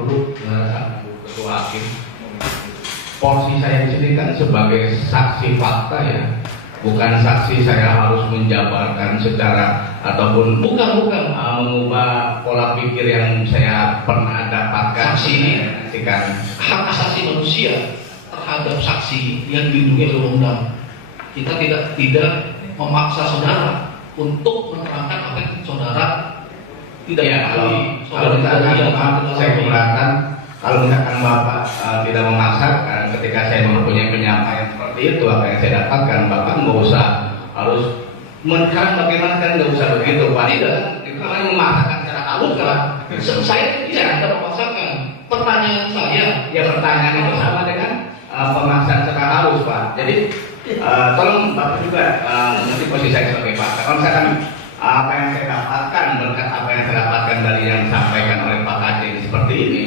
menurut Ketua Hakim, porsi saya di sini kan sebagai saksi fakta ya, bukan saksi saya harus menjabarkan secara ataupun bukan mengubah pola pikir yang saya pernah dapatkan. Saksi ini kan hak asasi manusia terhadap saksi yang dilindungi oleh undang. Kita tidak memaksa saudara untuk menerangkan apa yang saudara tidak ya. Kalau misalkan saya keberatan, kalau misalkan Bapak tidak memaksakan ketika saya mempunyai penyampaian seperti itu, apa yang saya dapatkan, Bapak nggak usah harus sekarang bagaimana kan nggak usah begitu, Pak. Tidak, itu namanya memaksakan secara halus kan. Saya tidak memaksakan. Pertanyaan saya, ya pertanyaan itu sama dengan pemaksaan secara halus, Pak. Jadi tolong Bapak juga nanti posisi saya sebagai Pak. Kalau misalkan apa yang saya dapatkan berkat apa yang saya dapatkan dari yang disampaikan oleh Pak Haji ini seperti ini,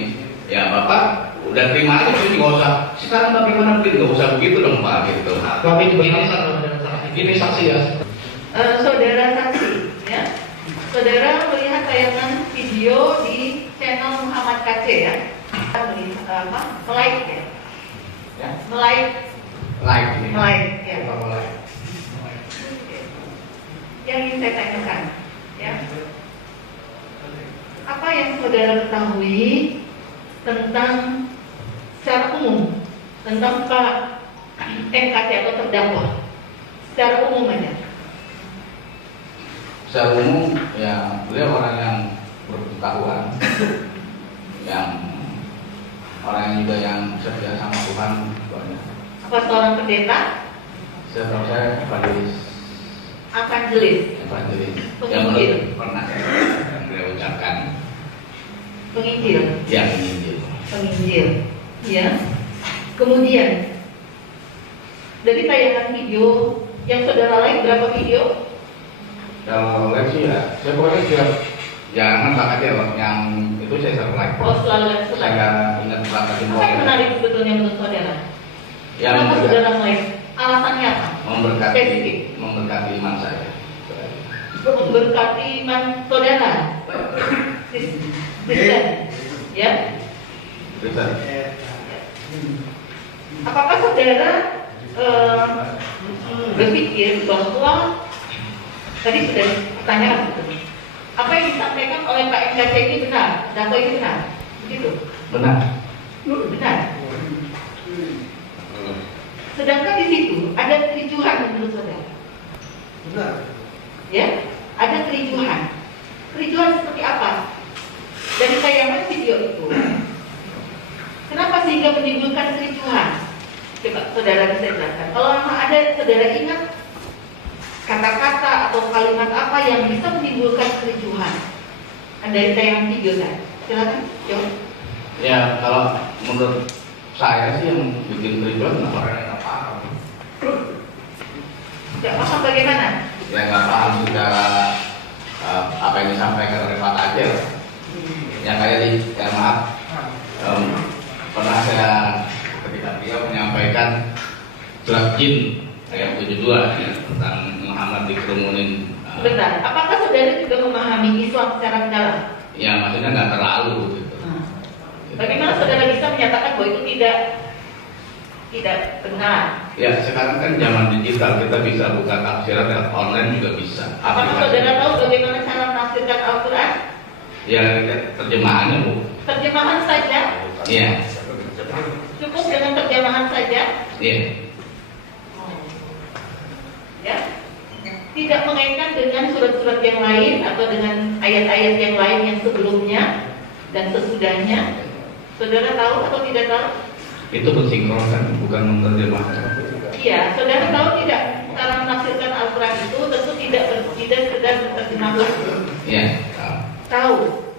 ya Bapak udah terima aja, jadi nggak usah. Sekarang bagaimana begini, nggak usah begitu dong Pak gitu. kami ini saksi ya. Saudara saksi, ya. Saudara melihat tayangan video di channel Muhammad KC ya. Melihat apa? Like ya. Ya. Like ya. Mulai. Yang ingin saya tanyakan, ya. Apa yang saudara ketahui tentang secara umum tentang Pak MKC atau terdakwa secara umum aja? Secara umum ya beliau orang yang berpengetahuan, yang orang yang juga yang setia sama Tuhan banyak. Apa seorang pendeta? Setahu saya evangelis. Evangelis. Yang Penginjil. pernah yang beliau ucapkan. Penginjil. Ya penginjil. Penginjil. Ya. Kemudian dari tayangan video yang saudara like berapa video? Kalau like sih ya, saya pokoknya siap. Jangan banget ya Bang, yang itu saya selalu like. Oh, selalu like. Saya nggak ingat berapa jumlah. Apa yang menarik sebetulnya menurut saudara? Yang Kenapa saudara like? Alasannya apa? Spesifik. Memberkati iman saya. Memberkati iman saudara. Kristen. Ya. Kristen. Apakah saudara berpikir bahwa tadi sudah pertanyaan apa yang disampaikan oleh Pak MKC ini benar, data ini benar, begitu? Benar. Benar. Sedangkan di situ ada kericuhan menurut saudara. Benar. Ya, ada kericuhan. Kericuhan seperti apa? Dari tayangan video itu, kenapa sehingga menimbulkan kericuhan? Coba saudara bisa jelaskan. Kalau memang ada saudara ingat kata-kata atau kalimat apa yang bisa menimbulkan kericuhan dari tayangan video tadi? Silakan, jawab. Ya kalau menurut saya sih yang bikin kericuhan orang yang nggak paham. Tidak paham bagaimana? Ya nggak paham secara apa yang disampaikan oleh Pak Acil. Ya kayak maaf, pernah saya ketika beliau menyampaikan surat jin ayat 72 ya, tentang Muhammad dikerumunin. Sebentar, apakah saudara juga memahami Islam secara mendalam? Ya maksudnya nggak terlalu gitu. Bagaimana saudara bisa menyatakan bahwa itu tidak benar? Ya sekarang kan zaman digital, kita bisa buka tafsiran dan online juga bisa. Apakah saudara tahu bagaimana cara menafsirkan Al-Quran? Ya terjemahannya Bu. Terjemahan saja? Iya. Cukup dengan terjemahan saja? Iya. Ya, tidak mengaitkan dengan surat-surat yang lain atau dengan ayat-ayat yang lain yang sebelumnya dan sesudahnya. Saudara tahu atau tidak tahu? Itu bersinkronkan, bukan menerjemahkan. Iya, saudara tahu tidak cara menafsirkan Al-Quran itu tentu tidak sekedar menerjemahkan. Iya. Tahu?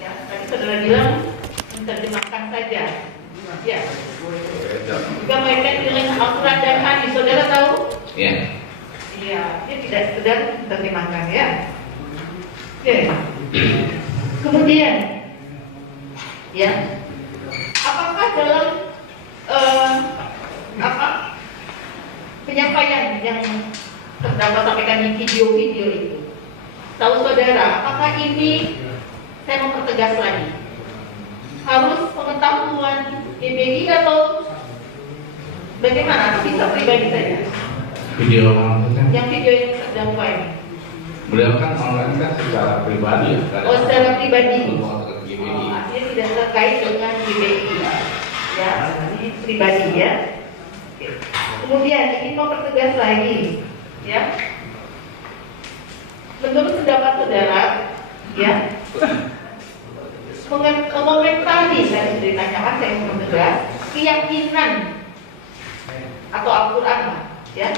Ya, tadi saudara bilang menerjemahkan saja. Ya. Juga mengaitkan dengan Al-Quran dan hadis. Saudara tahu? Iya. Iya, dia tidak sekedar menerjemahkan ya. Oke. Kemudian, ya, apakah dalam penyampaian yang terdapat sampaikan di video-video itu, tahu saudara, apakah ini saya mempertegas lagi harus GBI atau bagaimana? Atau bisa pribadi saja? Video maksudnya? Yang video yang terdakwa ini? Beliau kan online kan secara pribadi ya. Oh, secara pribadi. GBI. Artinya tidak terkait dengan GBI. Ya, ini pribadi ya. Oke. Kemudian ingin mempertegas lagi, ya. Menurut pendapat saudara, ya, mengomentari tadi sudah ditanyakan, saya mempertegas keyakinan atau Al-Quran, ya,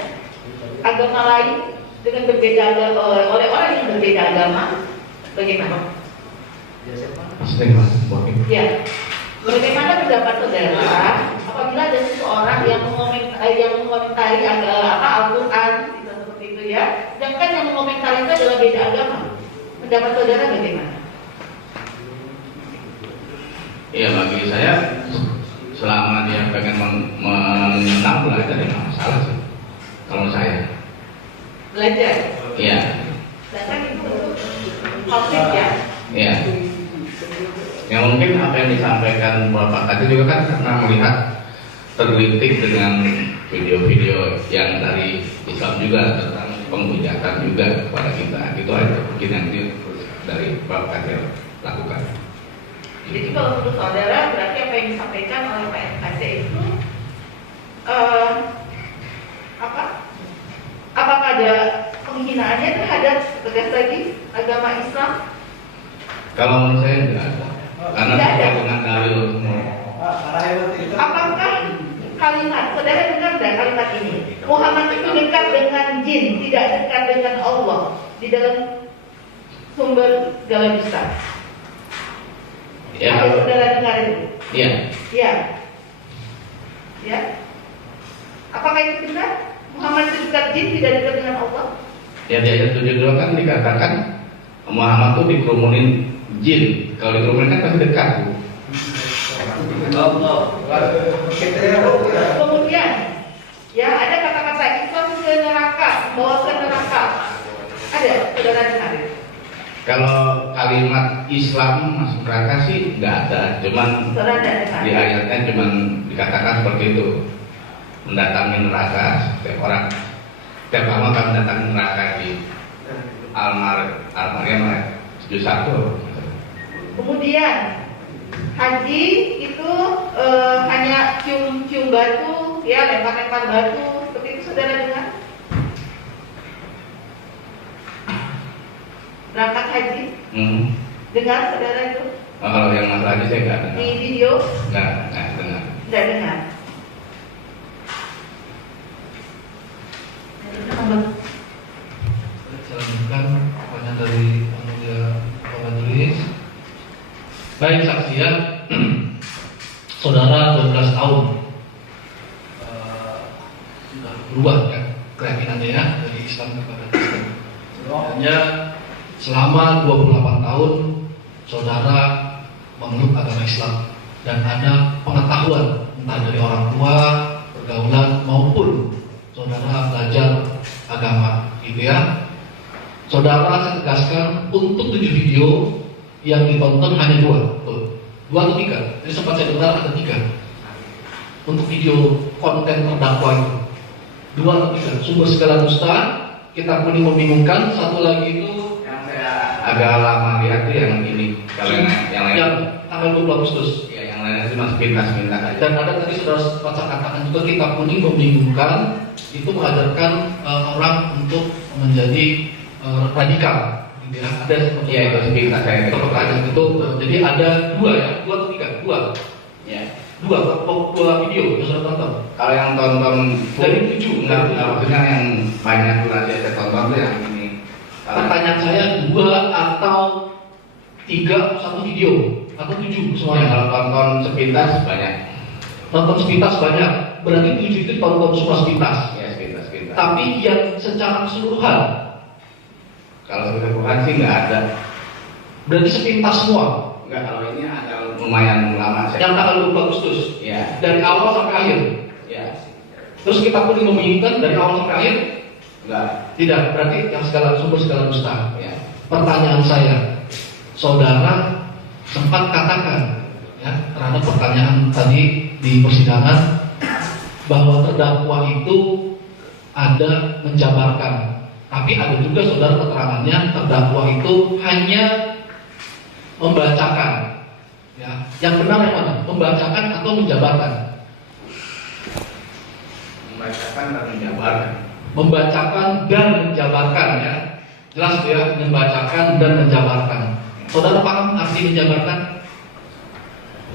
agama lain dengan berbeda agama, oleh orang yang berbeda agama, bagaimana? Ya, bagaimana pendapat saudara apabila ada seseorang yang mengomentari Al-Quran seperti itu ya, sedangkan yang mengomentari itu adalah beda agama, pendapat saudara bagaimana? Ya bagi saya selama dia pengen mengenal belajar ya nggak masalah sih kalau saya. Belajar. Iya. Sedangkan itu konflik ya. Iya. Ya mungkin apa yang disampaikan Bapak tadi juga kan karena melihat tergelitik dengan video-video yang dari Islam juga tentang penghujatan juga kepada kita. Itu aja mungkin yang dari Bapak tadi lakukan. Jadi kalau menurut saudara berarti apa yang disampaikan oleh Pak MKC itu apakah ada penghinaannya terhadap tegas lagi agama Islam? Kalau menurut saya tidak ada. Karena Tidak ada. sesuai dengan dalil semua. Apakah kalimat, saudara dengar tidak kalimat ini? Muhammad itu dekat dengan jin, tidak dekat dengan Allah di dalam sumber segala dusta. Ya, Ada saudara dengar itu? iya. Ya. Ya. Apakah itu benar? Muhammad itu dekat jin, tidak dekat dengan Allah? Ya di ayat 72 kan dikatakan Muhammad itu dikerumunin jin. Kalau dikerumunin kan pasti dekat. Kemudian, ya ada kata-kata Islam ke neraka, bawa ke neraka. Ada, saudara dengar? Kalau kalimat Islam masuk neraka sih nggak ada. Cuman Saudara dengar? di ayatnya cuman dikatakan seperti itu. Mendatangi neraka setiap orang. Setiap lama akan mendatangi neraka di Al-Maryam 71. Kemudian haji itu hanya cium batu, ya lempar-lempar batu, seperti itu saudara dengar? Berangkat haji, dengar saudara itu Oh, kalau yang masalah ini saya nggak dengar. di video? Nggak dengar. Tidak dengar. Saya lanjutkan pertanyaan dari Mulia Pak Majelis. Baik saksi ya, saudara 12 tahun sudah berubah ya keyakinannya ya dari Islam kepada Kristen. Hanya selama 28 tahun saudara memeluk agama Islam dan ada pengetahuan entah dari orang tua, pergaulan maupun saudara belajar agama gitu ya. Saudara saya tegaskan untuk 7 video yang ditonton hanya 2 atau 3. Jadi sempat saya dengar ada 3 untuk video konten terdakwa itu. 2 atau 3 sumber segala dusta, kita pun membingungkan. Satu lagi itu Yang saya agak lama lihat tuh yang ini. Kalau yang lain. yang tanggal 20 Agustus. Ya, yang lain itu masih pintas-pintas aja. Dan ada tadi saudara baca katakan juga kita kuning membingungkan itu mengajarkan orang untuk menjadi radikal. Gitu ya. Ada seperti Iya, itu pintas saya. pertanyaan itu. Jadi ada 2 ya, 2 atau 3? 2. Ya. 2 video yang sudah tonton. Kalau yang tonton Dari 7 enggak maksudnya yang banyak durasi saya tonton tuh yang ini. Pertanyaan saya 2 atau 3 satu video atau 7 Yang semuanya. kalau tonton sepintas banyak. Nonton sepintas banyak, berarti 7 itu tonton semua sepintas. Ya, sepintas. Tapi yang secara keseluruhan, Kalau keseluruhan sih nggak ada. berarti sepintas semua. Enggak, kalau ini ada lumayan lama saya. Yang tanggal 20 Agustus, Ya. dari awal sampai akhir. Ya. Terus kita pun membingungkan dari awal sampai akhir. Enggak. Tidak, berarti yang sumber segala dusta. Ya. Pertanyaan saya, saudara sempat katakan ya terhadap pertanyaan tadi di persidangan bahwa terdakwa itu ada menjabarkan, tapi ada juga saudara keterangannya terdakwa itu hanya membacakan. Ya, yang benar yang mana? Membacakan atau menjabarkan? Membacakan dan menjabarkan. Membacakan dan menjabarkan, ya. Jelas ya, membacakan dan menjabarkan. Saudara paham arti menjabarkan?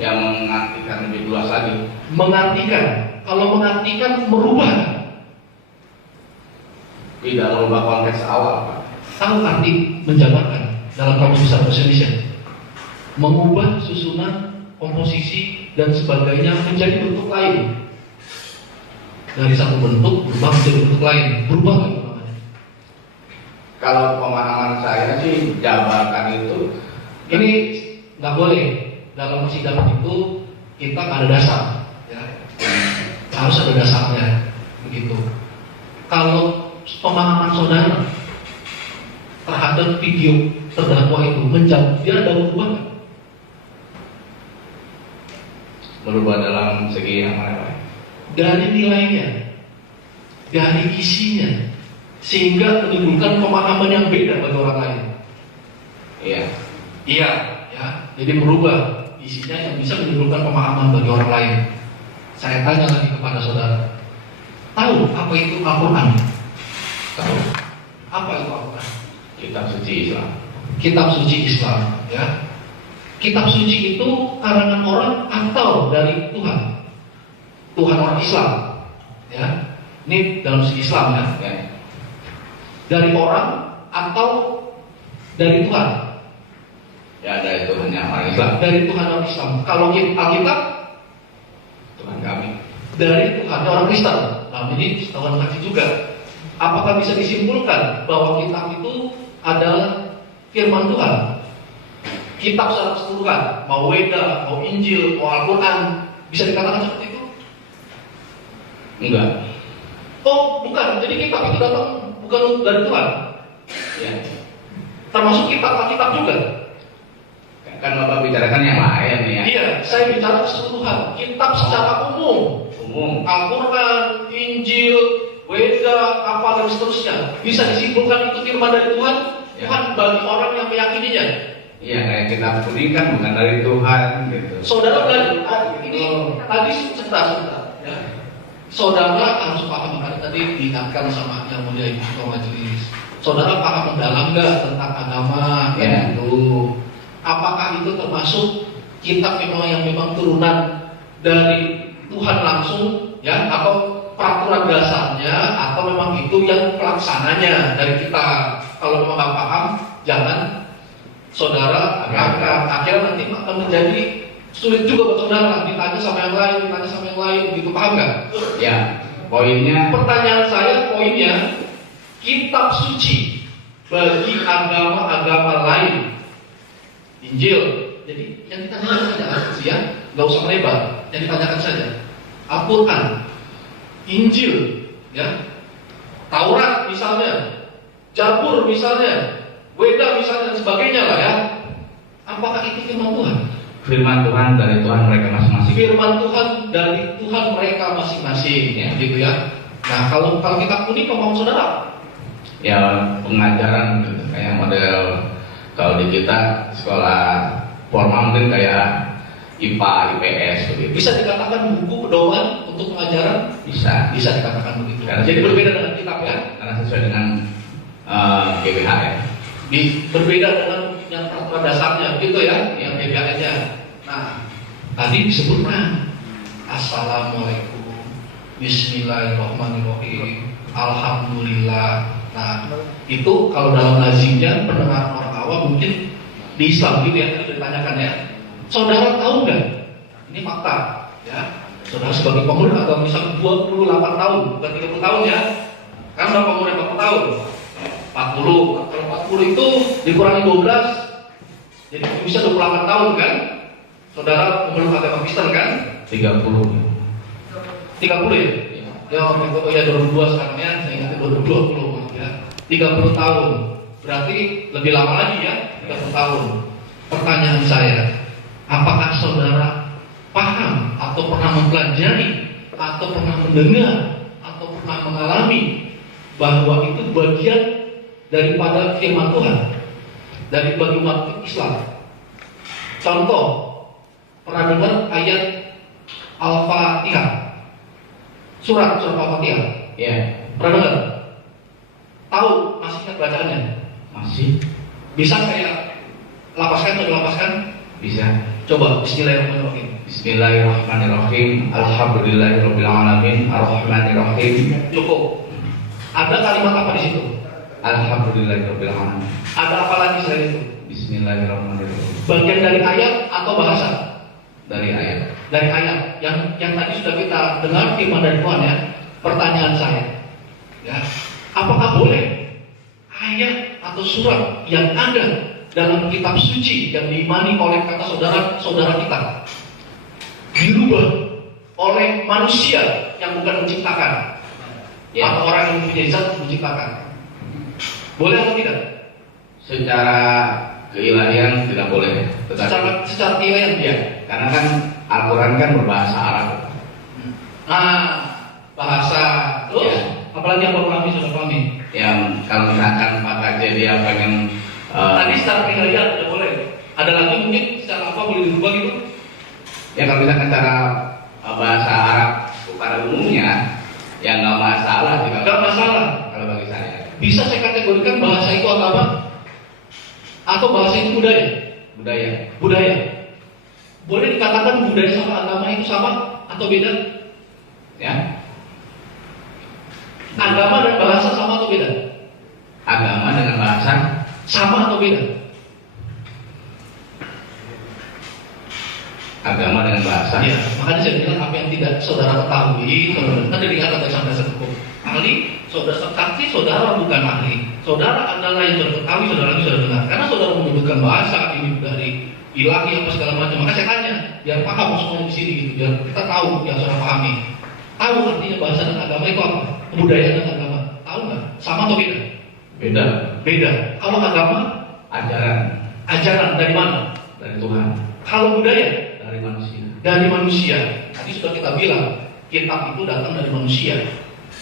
Yang mengartikan lebih luas lagi. Mengartikan. Kalau mengartikan merubah. Tidak merubah konteks awal, Pak. Tahu arti menjabarkan dalam kamus besar bahasa Indonesia? Mengubah susunan, komposisi dan sebagainya menjadi bentuk lain. Dari satu bentuk berubah menjadi bentuk lain. Berubah nggak namanya? Kalau pemahaman saya sih jabarkan itu Ini nggak boleh. Dalam persidangan itu kita nggak ada dasar, ya. Harus ada dasarnya, begitu. Kalau pemahaman saudara terhadap video terdakwa itu menjawab, dia ada berubah nggak? berubah dalam segi yang mana, Pak? Dari nilainya, dari isinya, sehingga menimbulkan pemahaman yang beda bagi orang lain. Iya. Iya, ya. Jadi merubah isinya yang bisa menimbulkan pemahaman bagi orang lain. Saya tanya lagi kepada saudara, tahu apa itu Al-Quran? Tahu. Apa itu Al-Quran? Kitab suci Islam. Kitab suci Islam, ya. Kitab suci itu karangan orang atau dari Tuhan? Tuhan orang Islam, ya. Ini dalam segi Islam, ya. Ya. Dari orang atau dari Tuhan? Ya, ada itu hanya orang Islam. Dari Tuhan orang Islam. Kalau Alkitab Tuhan kami. dari Tuhan orang Kristen. Nah, ini setahuan saksi juga. Apakah bisa disimpulkan bahwa kitab itu adalah firman Tuhan? Kitab secara keseluruhan, mau Weda, mau Injil, mau Al-Quran, bisa dikatakan seperti itu? Enggak. Oh, bukan. Jadi kitab itu datang bukan dari Tuhan. Ya. Termasuk kitab Alkitab juga. Kan Bapak bicarakan yang lain ya. Iya, saya bicara keseluruhan. Kitab secara umum, Umum. Al-Quran, Injil, Weda, apa dan seterusnya. Bisa disimpulkan itu firman dari Tuhan? Ya. Tuhan bagi orang yang meyakininya. Iya, kayak kitab kuning kan bukan dari Tuhan gitu. Saudara tadi, ini tadi sebentar, ya. Saudara harus paham, karena tadi diingatkan sama yang mulia Ibu Ketua Majelis. Saudara paham mendalam nggak tentang agama? Ya. Itu. Apakah itu termasuk kitab yang memang turunan dari Tuhan langsung, ya, atau peraturan dasarnya, atau memang itu yang pelaksananya dari kita? Kalau memang nggak paham, jangan saudara agak akhirnya nanti akan menjadi sulit juga buat saudara. Ditanya sama yang lain, ditanya sama yang lain, begitu, paham nggak? Ya, poinnya Pertanyaan saya, poinnya, kitab suci bagi agama-agama lain, Injil. Jadi yang ditanyakan saja ya, nggak usah melebar. Yang ditanyakan saja, Al-Quran, Injil, ya, Taurat misalnya, Jabur misalnya, Weda misalnya dan sebagainya lah ya. Apakah itu firman Tuhan? firman Tuhan dari Tuhan mereka masing-masing. Firman Tuhan dari Tuhan mereka masing-masing, ya, gitu ya. Nah, kalau kitab kuning pemahaman saudara, Ya, pengajaran gitu. Kayak model kalau di kita sekolah formal mungkin kayak IPA, IPS begitu. bisa dikatakan buku pedoman untuk pengajaran, Bisa. bisa dikatakan begitu. Karena Jadi berbeda dengan kitab, ya. Karena sesuai dengan GBHN. Berbeda dengan yang peraturan dasarnya, gitu ya, yang GBHN-nya. Nah, tadi disebutkan Assalamualaikum, Bismillahirrahmanirrahim, Alhamdulillah. Nah, itu kalau dalam lazimnya pendengar orang awam mungkin di Islam gitu ya, tadi ditanyakan ya. Saudara tahu nggak? Ini fakta, ya. Saudara sebagai pemuda atau misal 28 tahun, bukan 30 tahun ya. Kan berapa umurnya 40 tahun? 40. Kalau 40 itu dikurangi 12, jadi bisa 28 tahun kan? Saudara memeluk agama Kristen kan? 30. 30 ya? Ya, oh ya 22 sekarang ya, saya ingat 2020 ya. 30 tahun. Berarti lebih lama lagi ya, 30 tahun. Pertanyaan saya, apakah saudara paham atau pernah mempelajari, atau pernah mendengar, atau pernah mengalami bahwa itu bagian daripada firman Tuhan dari bagi umat Islam. Contoh, pernah dengar ayat Al-Fatihah, surat Al-Fatihah? Ya, Pernah dengar? Tahu? Masih ingat bacaannya? masih Bisa saya lapaskan atau dilapaskan? bisa. Coba, Bismillahirrahmanirrahim. Bismillahirrahmanirrahim. Alhamdulillahirabbil alamin. Arrahmanirrahim. Cukup. Ada kalimat apa di situ? Alhamdulillahirabbil alamin. Ada apa lagi selain itu? Bismillahirrahmanirrahim. Bagian dari ayat atau bahasa? Dari ayat. Dari ayat. Yang tadi sudah kita dengar firman dari Tuhan ya. Pertanyaan saya, ya, apakah boleh ayat atau surat yang ada dalam kitab suci yang diimani oleh kata saudara-saudara kita dirubah oleh manusia yang bukan menciptakan, Ya. atau orang yang punya zat menciptakan? Boleh atau tidak? Secara keilahian tidak boleh. Tetapi Secara keilahian ya, karena kan Al-Quran kan berbahasa Arab. Bahasa terus Ya. apalagi yang baru kami sudah pahami. Yang kalau misalkan Pak Kaje dia pengen Tadi secara keilahian tidak boleh. Ada lagi mungkin secara apa boleh dirubah gitu? ya kalau misalkan cara bahasa Arab pada umumnya ya nggak masalah sih Enggak masalah. kalau bagi saya. Bisa saya kategorikan bahasa itu agama atau bahasa itu budaya? Budaya. Budaya. Boleh dikatakan budaya sama agama itu sama atau beda? Ya, Agama dan bahasa sama atau beda? agama dengan bahasa Sama atau beda? agama dengan bahasa. Ya, makanya saya bilang apa yang tidak saudara ketahui, saudara kan dilihat atau sampai hukum. Ahli, saudara saksi, saudara bukan ahli. Saudara adalah yang saudara ketahui, saudara lagi sudah dengar. Karena saudara menyebutkan bahasa ini dari ilahi apa segala macam. Maka saya tanya, biar paham semua di sini gitu, biar kita tahu yang saudara pahami. Tahu artinya bahasa dan agama itu apa? Kebudayaan dan agama. Tahu nggak? Sama atau beda? Beda. Beda. Kalau agama, Ajaran ajaran dari mana? dari Tuhan, Kalau budaya, dari manusia. dari manusia. Tadi sudah kita bilang, kitab itu datang dari manusia,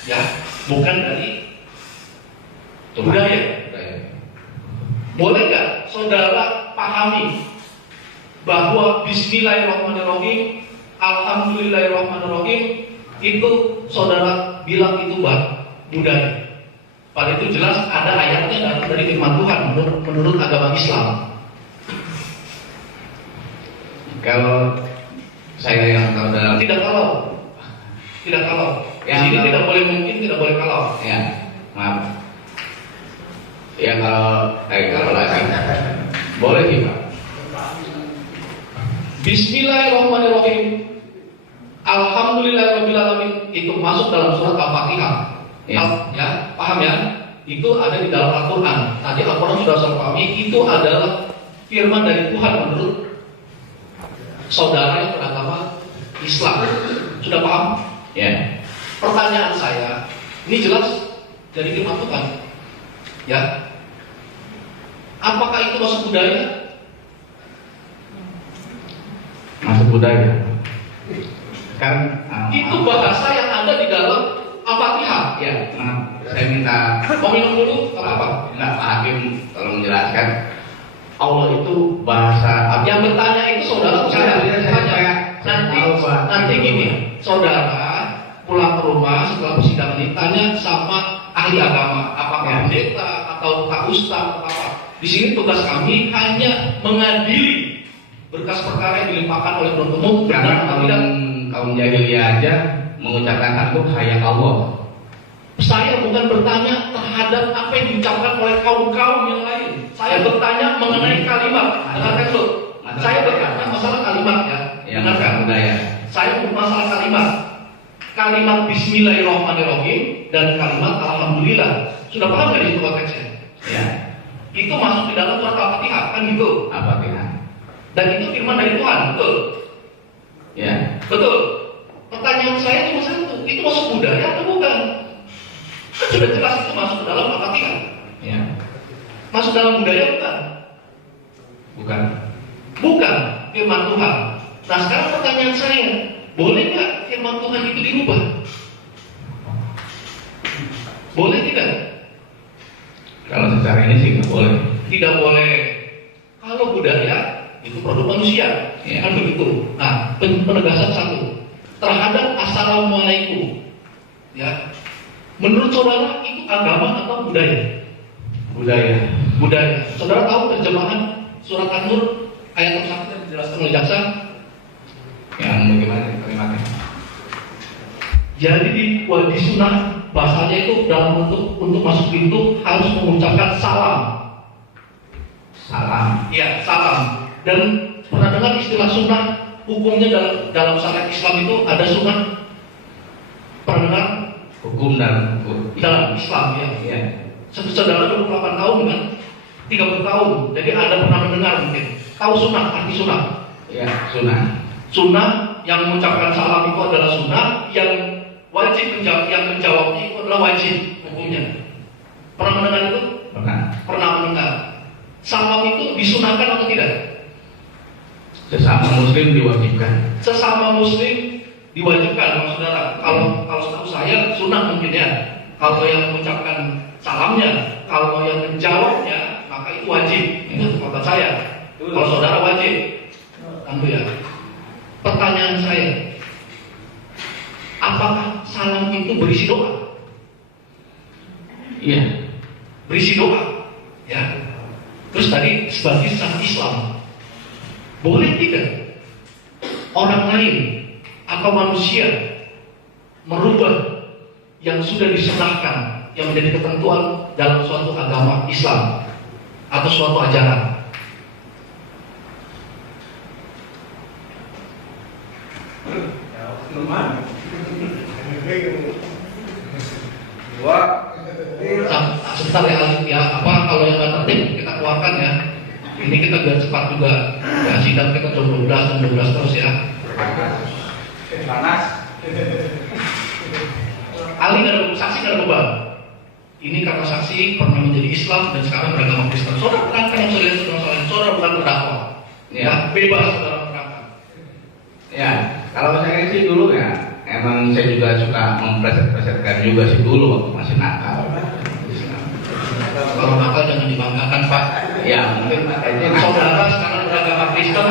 ya, bukan dari Tuhan. budaya. Budaya. Boleh nggak saudara pahami bahwa Bismillahirrahmanirrahim, Alhamdulillahirrahmanirrahim itu saudara bilang itu budaya? Pada itu jelas ada ayatnya datang dari firman Tuhan menurut agama Islam. Kalau saya yang tahu dalam Tidak kalau. Di sini tidak boleh mungkin, tidak boleh kalau. ya, maaf. Ya kalau lagi boleh sih Pak. Bismillahirrahmanirrahim, Alhamdulillahirrahmanirrahim itu masuk dalam surat Al-Fatihah. Ya. Ya, paham ya? Itu ada di dalam Al-Quran. Tadi Al-Quran sudah saya pahami, itu adalah firman dari Tuhan menurut saudara yang beragama Islam. Sudah paham? Ya. Pertanyaan saya, ini jelas dari firman Tuhan, ya. Apakah itu masuk budaya? Masuk budaya. Kan Itu bahasa yang ada di dalam Al-Fatihah. ya, maaf. Saya minta Mau minum dulu? Gak apa-apa. enggak Pak Hakim tolong menjelaskan. Allah itu bahasa apa? Yang bertanya itu saudara, saya tanya. Nanti gini, saudara pulang ke rumah setelah persidangan ini tanya sama ahli agama, apakah pendeta atau pak ustaz atau apa. Di sini tugas kami hanya mengadili berkas perkara yang dilimpahkan oleh penuntut umum. Karena kaum jahiliyah aja mengucapkan takbir hayya Allah. Saya bukan bertanya terhadap apa yang diucapkan oleh kaum-kaum yang lain. Saya bertanya mengenai kalimat. Dengarkan dulu. Saya bertanya masalah kalimat ya. Yang budaya. Saya masalah kalimat. Kalimat Bismillahirrahmanirrahim dan kalimat Alhamdulillah. Sudah paham nggak di situ konteksnya? Ya. Itu masuk di dalam surat Al-Fatihah kan gitu. Apa Tuhan? Dan itu firman dari Tuhan, betul? Ya. Betul. Pertanyaan saya cuma satu, itu masuk budaya atau bukan? Kan sudah jelas itu masuk ke dalam Al-Fatihah. Ya. Masuk dalam budaya bukan? Bukan. Bukan firman Tuhan. Nah sekarang pertanyaan saya, Boleh nggak firman Tuhan itu dirubah? Boleh tidak? Kalau secara ini sih nggak boleh. Tidak boleh. Kalau budaya itu produk manusia, Ya. kan begitu. Nah, penegasan satu terhadap assalamualaikum, ya. Menurut saudara itu agama atau budaya? Budaya. Budaya. Saudara tahu terjemahan surat An-Nur ayat 1 yang dijelaskan oleh jaksa? Yang bagaimana kalimatnya? Jadi di sunnah bahasanya itu dalam bentuk untuk masuk pintu harus mengucapkan salam. Salam. Ya, salam. Dan pernah dengar istilah sunnah hukumnya dalam syariat Islam itu ada sunnah? Pernah dengar? Hukum dan hukum. Dalam Islam ya. Iya. Saudara 28 tahun kan? 30 tahun. Jadi ada pernah mendengar mungkin. Tahu sunnah, arti sunnah? Iya, sunnah. Sunnah yang mengucapkan salam itu adalah sunnah, yang wajib yang menjawabnya itu adalah wajib hukumnya. Pernah mendengar itu? Pernah. Pernah mendengar. Salam itu disunahkan atau tidak? Sesama muslim diwajibkan. Sesama muslim diwajibkan, saudara. Kalau setahu saya sunnah mungkin ya. Kalau yang mengucapkan salamnya, kalau yang menjawabnya, maka itu wajib. Itu kata saya. Kalau saudara wajib, tentu ya. Pertanyaan saya, apakah salam itu berisi doa? Iya. Berisi doa, ya. Terus tadi sebagai sesama Islam, boleh tidak orang lain atau manusia merubah yang sudah disunahkan, yang menjadi ketentuan dalam suatu agama Islam atau suatu ajaran? Sebentar ya, kalau yang nggak tertib kita keluarkan ya. Ini kita biar cepat juga. Ya, sidang kita jam 12 jam 12 terus ya. Panas. Ali nggak ada saksi, nggak ada beban. Ini karena saksi pernah menjadi Islam dan sekarang beragama Kristen. Saudara terangkan yang saudara bukan terdakwa. Ya, bebas saudara terangkan. Ya, kalau saya sih dulu ya, emang saya juga suka mempleset-plesetkan juga sih dulu waktu masih nakal. Kalau nakal jangan dibanggakan Pak. Ya, mungkin makanya Saudara sekarang beragama Kristen,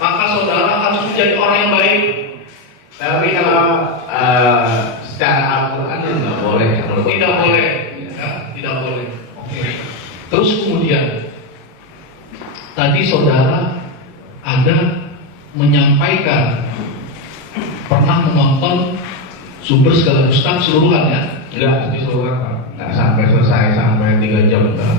maka saudara harus menjadi orang yang baik. Tapi kalau secara Al-Quran ya nggak boleh ya. Tidak boleh, ya, tidak boleh. Oke. Terus kemudian tadi saudara ada menyampaikan pernah menonton Sumber Segala Dusta keseluruhan ya? Enggak, keseluruhan Pak. Nggak sampai selesai, sampai 3 jam enggak.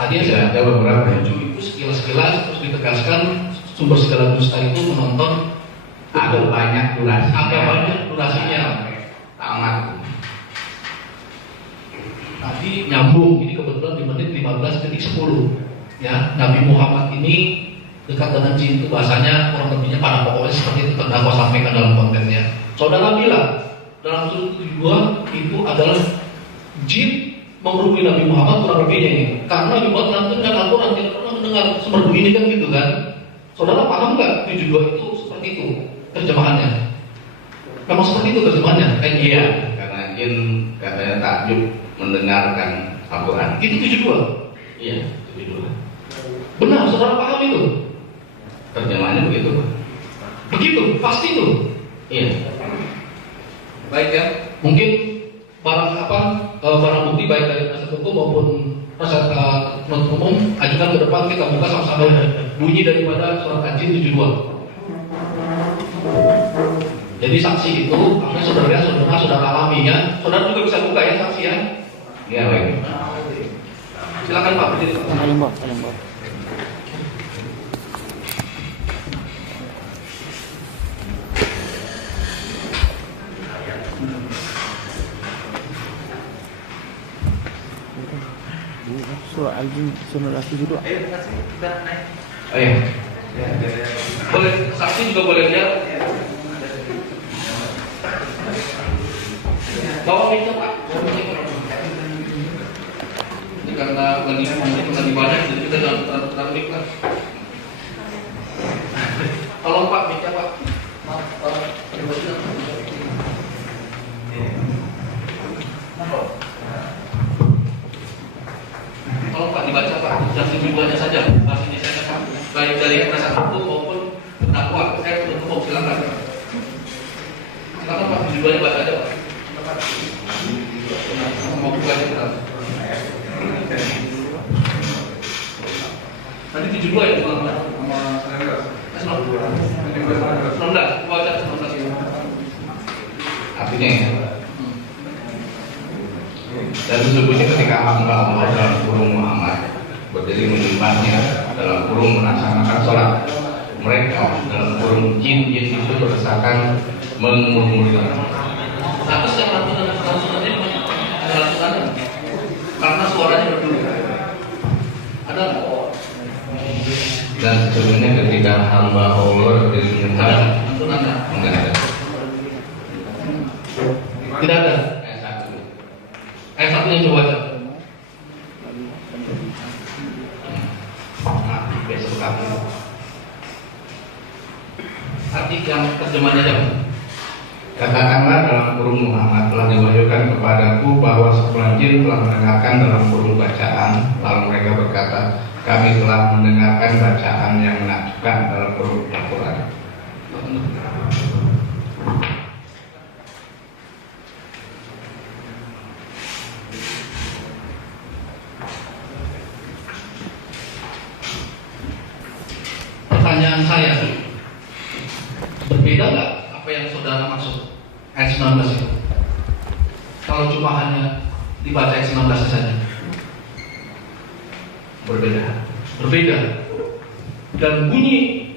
Tadi Ada ada beberapa ya. itu sekilas-sekilas terus ditegaskan Sumber Segala Dusta itu menonton Agak banyak durasinya. agak banyak durasinya. Tamat. Tadi nyambung, ini kebetulan di menit 15 detik 10 ya. Nabi Muhammad ini dekat dengan jin itu bahasanya kurang lebihnya pada pokoknya seperti itu terdakwa sampaikan dalam kontennya. Saudara bilang dalam sudut 72 itu adalah jin mengerumuni Nabi Muhammad kurang lebihnya ini. Karena Nabi Muhammad nanti dengan Al-Quran tidak pernah mendengar seperti ini kan gitu kan. Saudara paham nggak 72 itu seperti itu terjemahannya? Memang seperti itu terjemahannya? Iya, karena jin katanya takjub mendengarkan Al-Quran. Itu 72? Iya, 72. Benar, saudara paham itu? Terjemahannya begitu Pak. Begitu, pasti itu. Iya. Baik ya, mungkin barang bukti baik dari penasihat hukum maupun penasihat penuntut umum ajukan ke depan, kita buka sama-sama bunyi daripada surat An-Jin 72. Jadi saksi itu apa saudara alami ya. Saudara juga bisa buka ya saksi ya. Iya baik. Silakan Pak, berdiri Pak. Surah Al-Jin 1972. Oh iya. Boleh, saksi juga boleh lihat. Bawa mic Pak. Ini karena lagi banyak, jadi kita jangan terlalu mic lah. Tolong Pak, mic Pak. silakan. Silakan Pak, judulnya baca aja Pak. Mau buka aja. Nanti 72 ya, sama 19, baca 19 ya. Artinya ya. Dan sesungguhnya ketika hamba Allah dalam kurung Muhammad berdiri menyembahnya, dalam kurung melaksanakan sholat, mereka dalam kurung jin-jin itu berdasarkan mengumumkan. Atas yang ratusan ini ratusan karena suaranya berdua. Ada nggak? Dan sesungguhnya ketika hamba Allah berdiri menyembah, enggak ada. Tidak ada. Ayat 1 yang coba baca. Besok kami. Arti yang terjemahannya apa? Katakanlah dalam kurung Muhammad telah diwahyukan kepadaku bahwa sekumpulan jin telah mendengarkan dalam kurung bacaan, lalu mereka berkata, kami telah mendengarkan bacaan yang menakjubkan dalam kurung Al-Quran. Pertanyaan saya, berbeda nggak apa yang saudara maksud ayat 19 itu? Kalau cuma hanya dibaca ayat 19 saja. Berbeda. Dan bunyi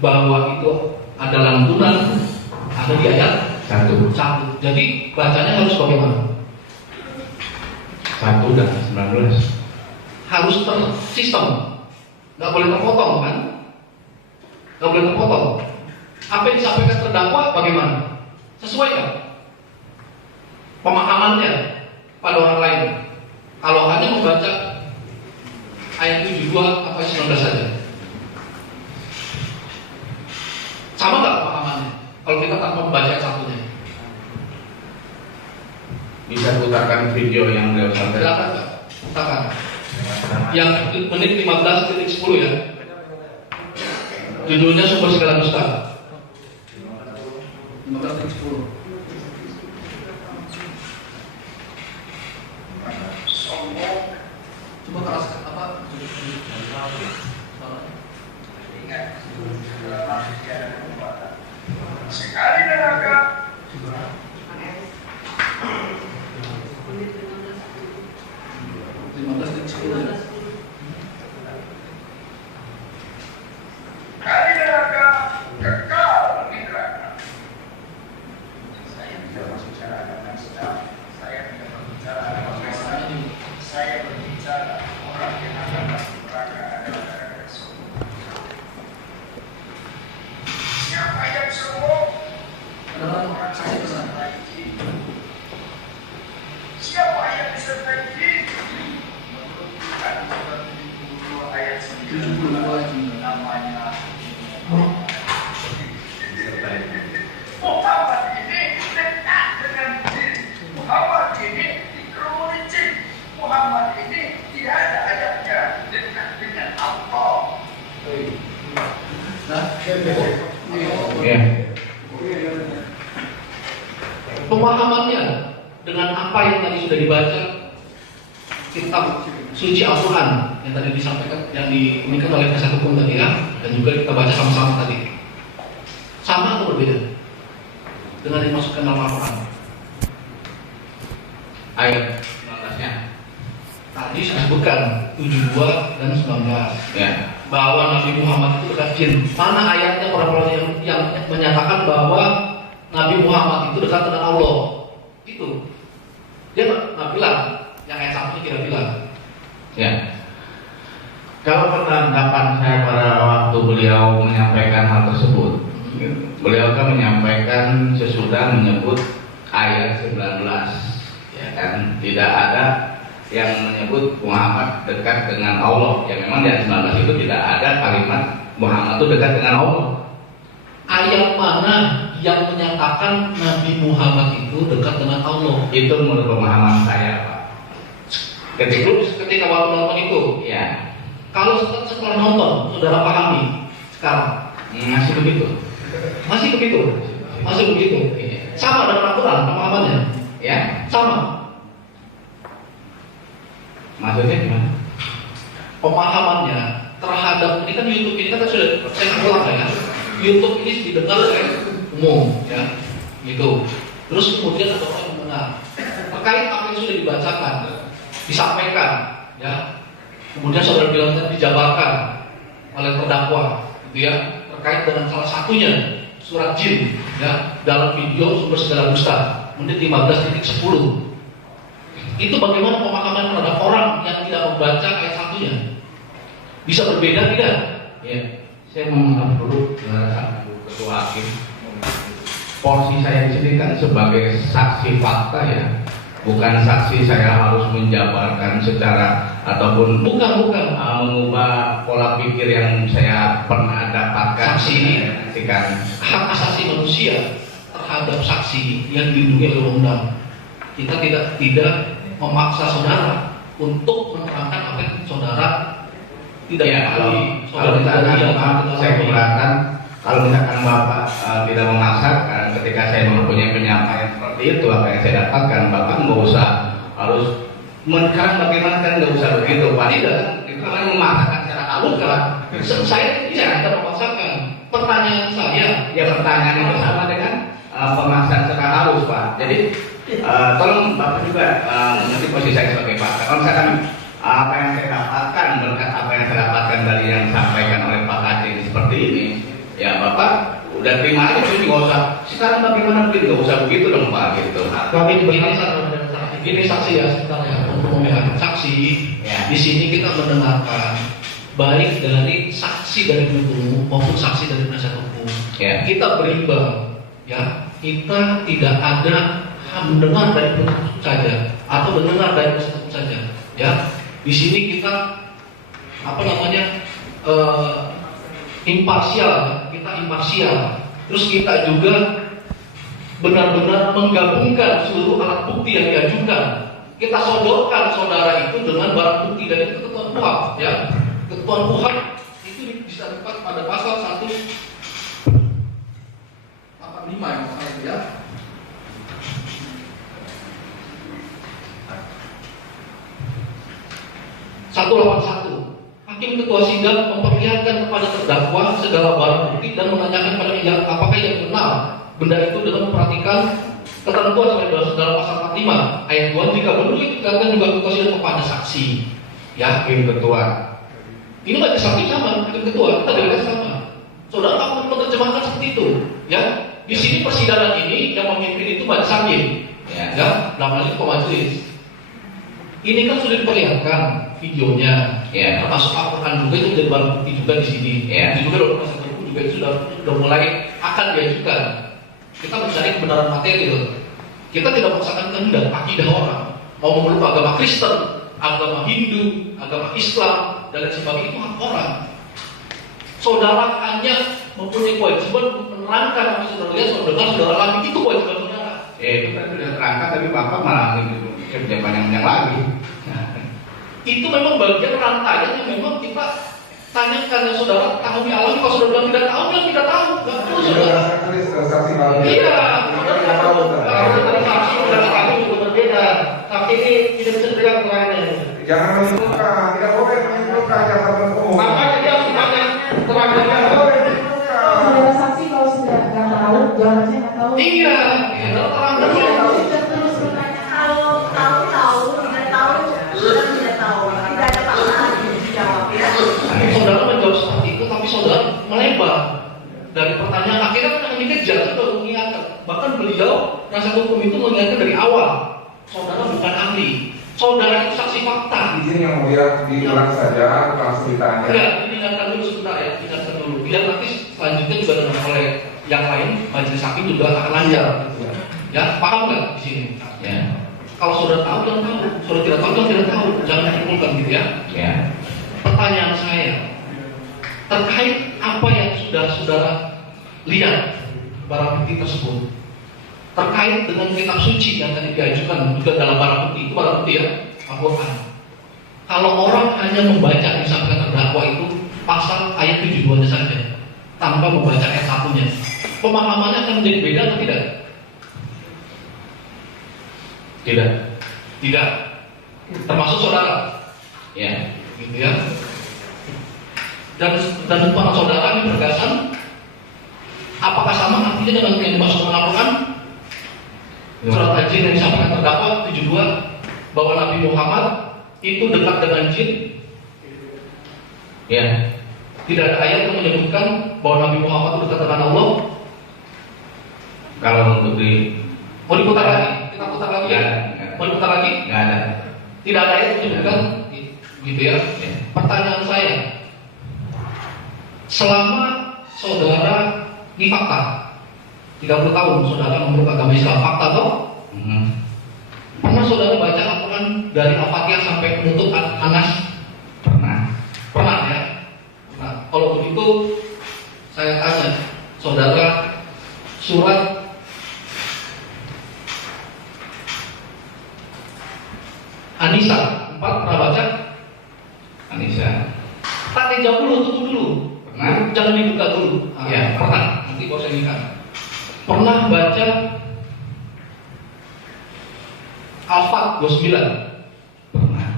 bahwa itu ada lantunan ada di ayat 1. Jadi bacanya harus bagaimana? 1 dan 19 Harus tersistem, nggak boleh terpotong kan? Nggak boleh terpotong. Apa yang disampaikan terdakwa bagaimana? Sesuai kan? Pemahamannya pada orang lain. Kalau hanya membaca ayat 72 atau ayat 19 saja, sama nggak pemahamannya? Kalau kita tanpa membaca ayat satunya, bisa putarkan video yang beliau sampaikan. silakan Pak, putarkan. Yang menit 15:10 ya. Judulnya Sumber Segala Dusta. 15:10. Coba keras apa? Sekali neraka. Kali neraka kekal di neraka. Saya tidak berbicara dengan sedang. Saya tidak berbicara dengan sedang. Saya berbicara orang yang akan masuk neraka adalah Rasul. Siapa yang sembuh? Orang saya disertai jin. Siapa yang disertai jin? Ayat 92 namanya Muhammad ini dekat dengan jin. Muhammad ini dikerumuni jin. Muhammad ini tidak ada ayatnya dekat dengan Allah. Ya. Pemahamannya dengan apa yang tadi sudah dibaca kitab suci Al-Quran yang tadi disampaikan, yang diunikan oleh Kasat Hukum tadi ya, dan juga kita baca sama-sama tadi, sama atau berbeda dengan dimasukkan dalam Al-Quran? Ayat 19-nya. Tadi sudah sebutkan 72 dan 19 Ya. bahwa Nabi Muhammad itu dekat jin. Mana ayatnya orang-orang yang menyatakan bahwa Nabi Muhammad itu dekat dengan Allah? Itu dia nggak bilang, yang ayat 1 kira bilang. Ya. Kalau penanggapan saya pada waktu beliau menyampaikan hal tersebut, beliau kan menyampaikan sesudah menyebut ayat 19, ya kan, tidak ada yang menyebut Muhammad dekat dengan Allah. Ya memang di ayat 19 itu tidak ada kalimat Muhammad itu dekat dengan Allah. Ayat mana yang menyatakan Nabi Muhammad itu dekat dengan Allah? Itu menurut pemahaman saya, Pak. Ketika waktu nonton itu, Ya, kalau setelah nonton, saudara pahami sekarang masih begitu. Masih begitu? Masih begitu? Sama dengan Al-Quran pemahamannya? Ya, Sama. maksudnya gimana? Pemahamannya terhadap ini kan YouTube ini kan sudah saya ulang ya. YouTube ini didengar oleh umum ya, gitu. Terus kemudian ada orang yang mendengar terkait apa yang sudah dibacakan, disampaikan, ya. Kemudian saudara bilang tadi dijabarkan oleh terdakwa, gitu ya, terkait dengan salah satunya surat jin, ya, dalam video sumber segala dusta, menit 15.10. Itu bagaimana pemahaman terhadap orang yang tidak membaca ayat satunya? Bisa berbeda tidak? Ya, saya mau menganggap dulu ketua hakim. Porsi saya di sini kan sebagai saksi fakta ya, bukan saksi saya harus menjabarkan secara ataupun Bukan. mengubah pola pikir yang saya pernah dapatkan. Saksi ini kan hak asasi manusia terhadap saksi yang dilindungi oleh undang. Kita tidak memaksa saudara untuk menerangkan apa yang saudara tidak ya, kalau saudara misalkan tidak saya keberatan kalau misalkan Bapak tidak memaksakan ketika saya mempunyai penyampaian seperti itu apa yang saya dapatkan, Bapak nggak usah harus sekarang bagaimana kan nggak usah begitu Pak. Tidak, itu kan memaksakan secara halus kan. Saya tidak memaksakan. Pertanyaan saya, Ya pertanyaan itu sama dengan pemaksaan secara halus Pak. Jadi tolong Bapak juga mengerti posisi saya sebagai Pak. Kalau misalkan apa yang saya dapatkan berkat apa yang saya dapatkan dari yang disampaikan oleh Pak Kacing seperti ini, ya Bapak udah terima aja, jadi nggak usah. Sekarang bagaimana mungkin nggak usah begitu dong Pak gitu. kami ini saksi ya sebentar ya untuk memihak saksi. Ya. Di sini kita mendengarkan baik dari saksi dari penuntut umum maupun saksi dari penasihat hukum. Ya. Kita berimbang, ya. Kita tidak ada mendengar dari penuntut saja atau mendengar dari penasihat hukum saja, ya. Di sini kita imparsial, kita imparsial. Terus kita juga benar-benar menggabungkan seluruh alat bukti yang diajukan. Kita sodorkan saudara itu dengan barang bukti dan itu ketentuan KUHP, ya. Ketentuan KUHP itu disebutkan pada pasal 185 ya. 181. Hakim ketua sidang memperlihatkan kepada terdakwa segala barang bukti dan menanyakan pada yang apakah ia kenal benda itu dengan memperhatikan ketentuan dalam pasal 45 ayat 2 jika perlu diperlihatkan juga ketua sidang kepada saksi. Ya, Hakim ketua. ini majelis hakim sama, hakim ketua kita beda sama. Saudara tak perlu menerjemahkan seperti itu, ya. Di sini persidangan ini yang memimpin itu majelis hakim, ya, namanya pemajelis. Ini kan sudah diperlihatkan videonya, Ya. termasuk Al-Quran juga itu menjadi barang bukti juga di sini. Ya. Itu juga dalam proses hukum juga itu sudah mulai akan diajukan. Kita mencari kebenaran materi. Kita tidak memaksakan kehendak akidah orang. Mau memeluk agama Kristen, agama Hindu, agama Islam dan lain sebagainya itu hak orang. Saudara hanya mempunyai kewajiban untuk menerangkan apa yang saudara lihat, saudara dengar, saudara alami, itu kewajiban saudara. Itu kan sudah terangkat tapi Bapak malah kerja banyak lagi. Itu memang bagian rantaian yang memang kita tanyakan yang saudara tahu alami. Kalau saudara bilang tidak tahu, bilang tidak tahu. Nggak perlu saudara. Iya, saudara tidak tahu. Kalau saudara saksi, saudara kami juga berbeda. Saksi ini tidak bisa diberikan keterangan. Jangan menyimpulkan, tidak boleh menyimpulkan jaksa penuntut umum. Makanya dia harus banyak keterangan. Tidak boleh menyimpulkan. Saudara saksi kalau sudah nggak tahu, jawabannya nggak tahu. Iya, saudara terangkan kalau Sudah terus bertanya. Kalau tahu, tidak tahu, sudah tidak tahu. Tidak ada paksaan dijawab ya. saudara menjawab seperti itu, tapi saudara melebar dari pertanyaan. Akhirnya kan yang dikejar sudah mengingatkan. Bahkan beliau penasihat hukum itu mengingatkan dari awal. Saudara bukan ahli. Saudara itu saksi fakta. Izin yang mulia diulang saja, langsung ditanya. Enggak, diingatkan dulu sebentar ya, diingatkan dulu. Biar nanti selanjutnya juga dengan oleh yang lain, majelis hakim juga akan lancar. Gitu ya. Ya, paham nggak di sini? Ya. Kalau saudara tahu, jangan tahu. Saudara tidak tahu, jangan tidak tahu. Jangan dikumpulkan gitu ya. Ya. Pertanyaan saya terkait apa yang sudah saudara lihat barang bukti tersebut, terkait dengan kitab suci yang tadi diajukan juga dalam barang bukti, itu barang bukti ya, Al-Quran. Kalau orang hanya membaca disampaikan terdakwa itu pasal ayat 72-nya saja tanpa membaca ayat satunya, pemahamannya akan menjadi beda atau tidak? Tidak. Tidak. Termasuk saudara. Ya. Gitu ya. Dan para saudara ini bergasan, apakah sama artinya dengan yang dimaksud Al-Quran? Surat Al-Jin yang disampaikan terdakwa 72 bahwa Nabi Muhammad itu dekat dengan jin. Ya. Tidak ada ayat yang menyebutkan bahwa Nabi Muhammad itu dekat dengan Allah. Kalau untuk Mau diputar lagi? Kita putar lagi ya? Nggak ada. Mau diputar lagi? nggak ada. Tidak ada ayat yang menyebutkan gitu ya. Ya. Pertanyaan saya, selama saudara ini fakta 30 tahun saudara memeluk agama Islam, fakta toh? Pernah saudara baca Al-Quran dari Al-Fatihah sampai menutup An-Nas? Pernah ya? Nah, kalau begitu saya tanya saudara, surat An-Nisa 4 pernah baca? Anissa. Tak dijawab dulu, tunggu dulu. Pernah. Jangan dibuka dulu. Ya. Pernah. Nanti kau saya ingat. Pernah baca Al-Fat 29?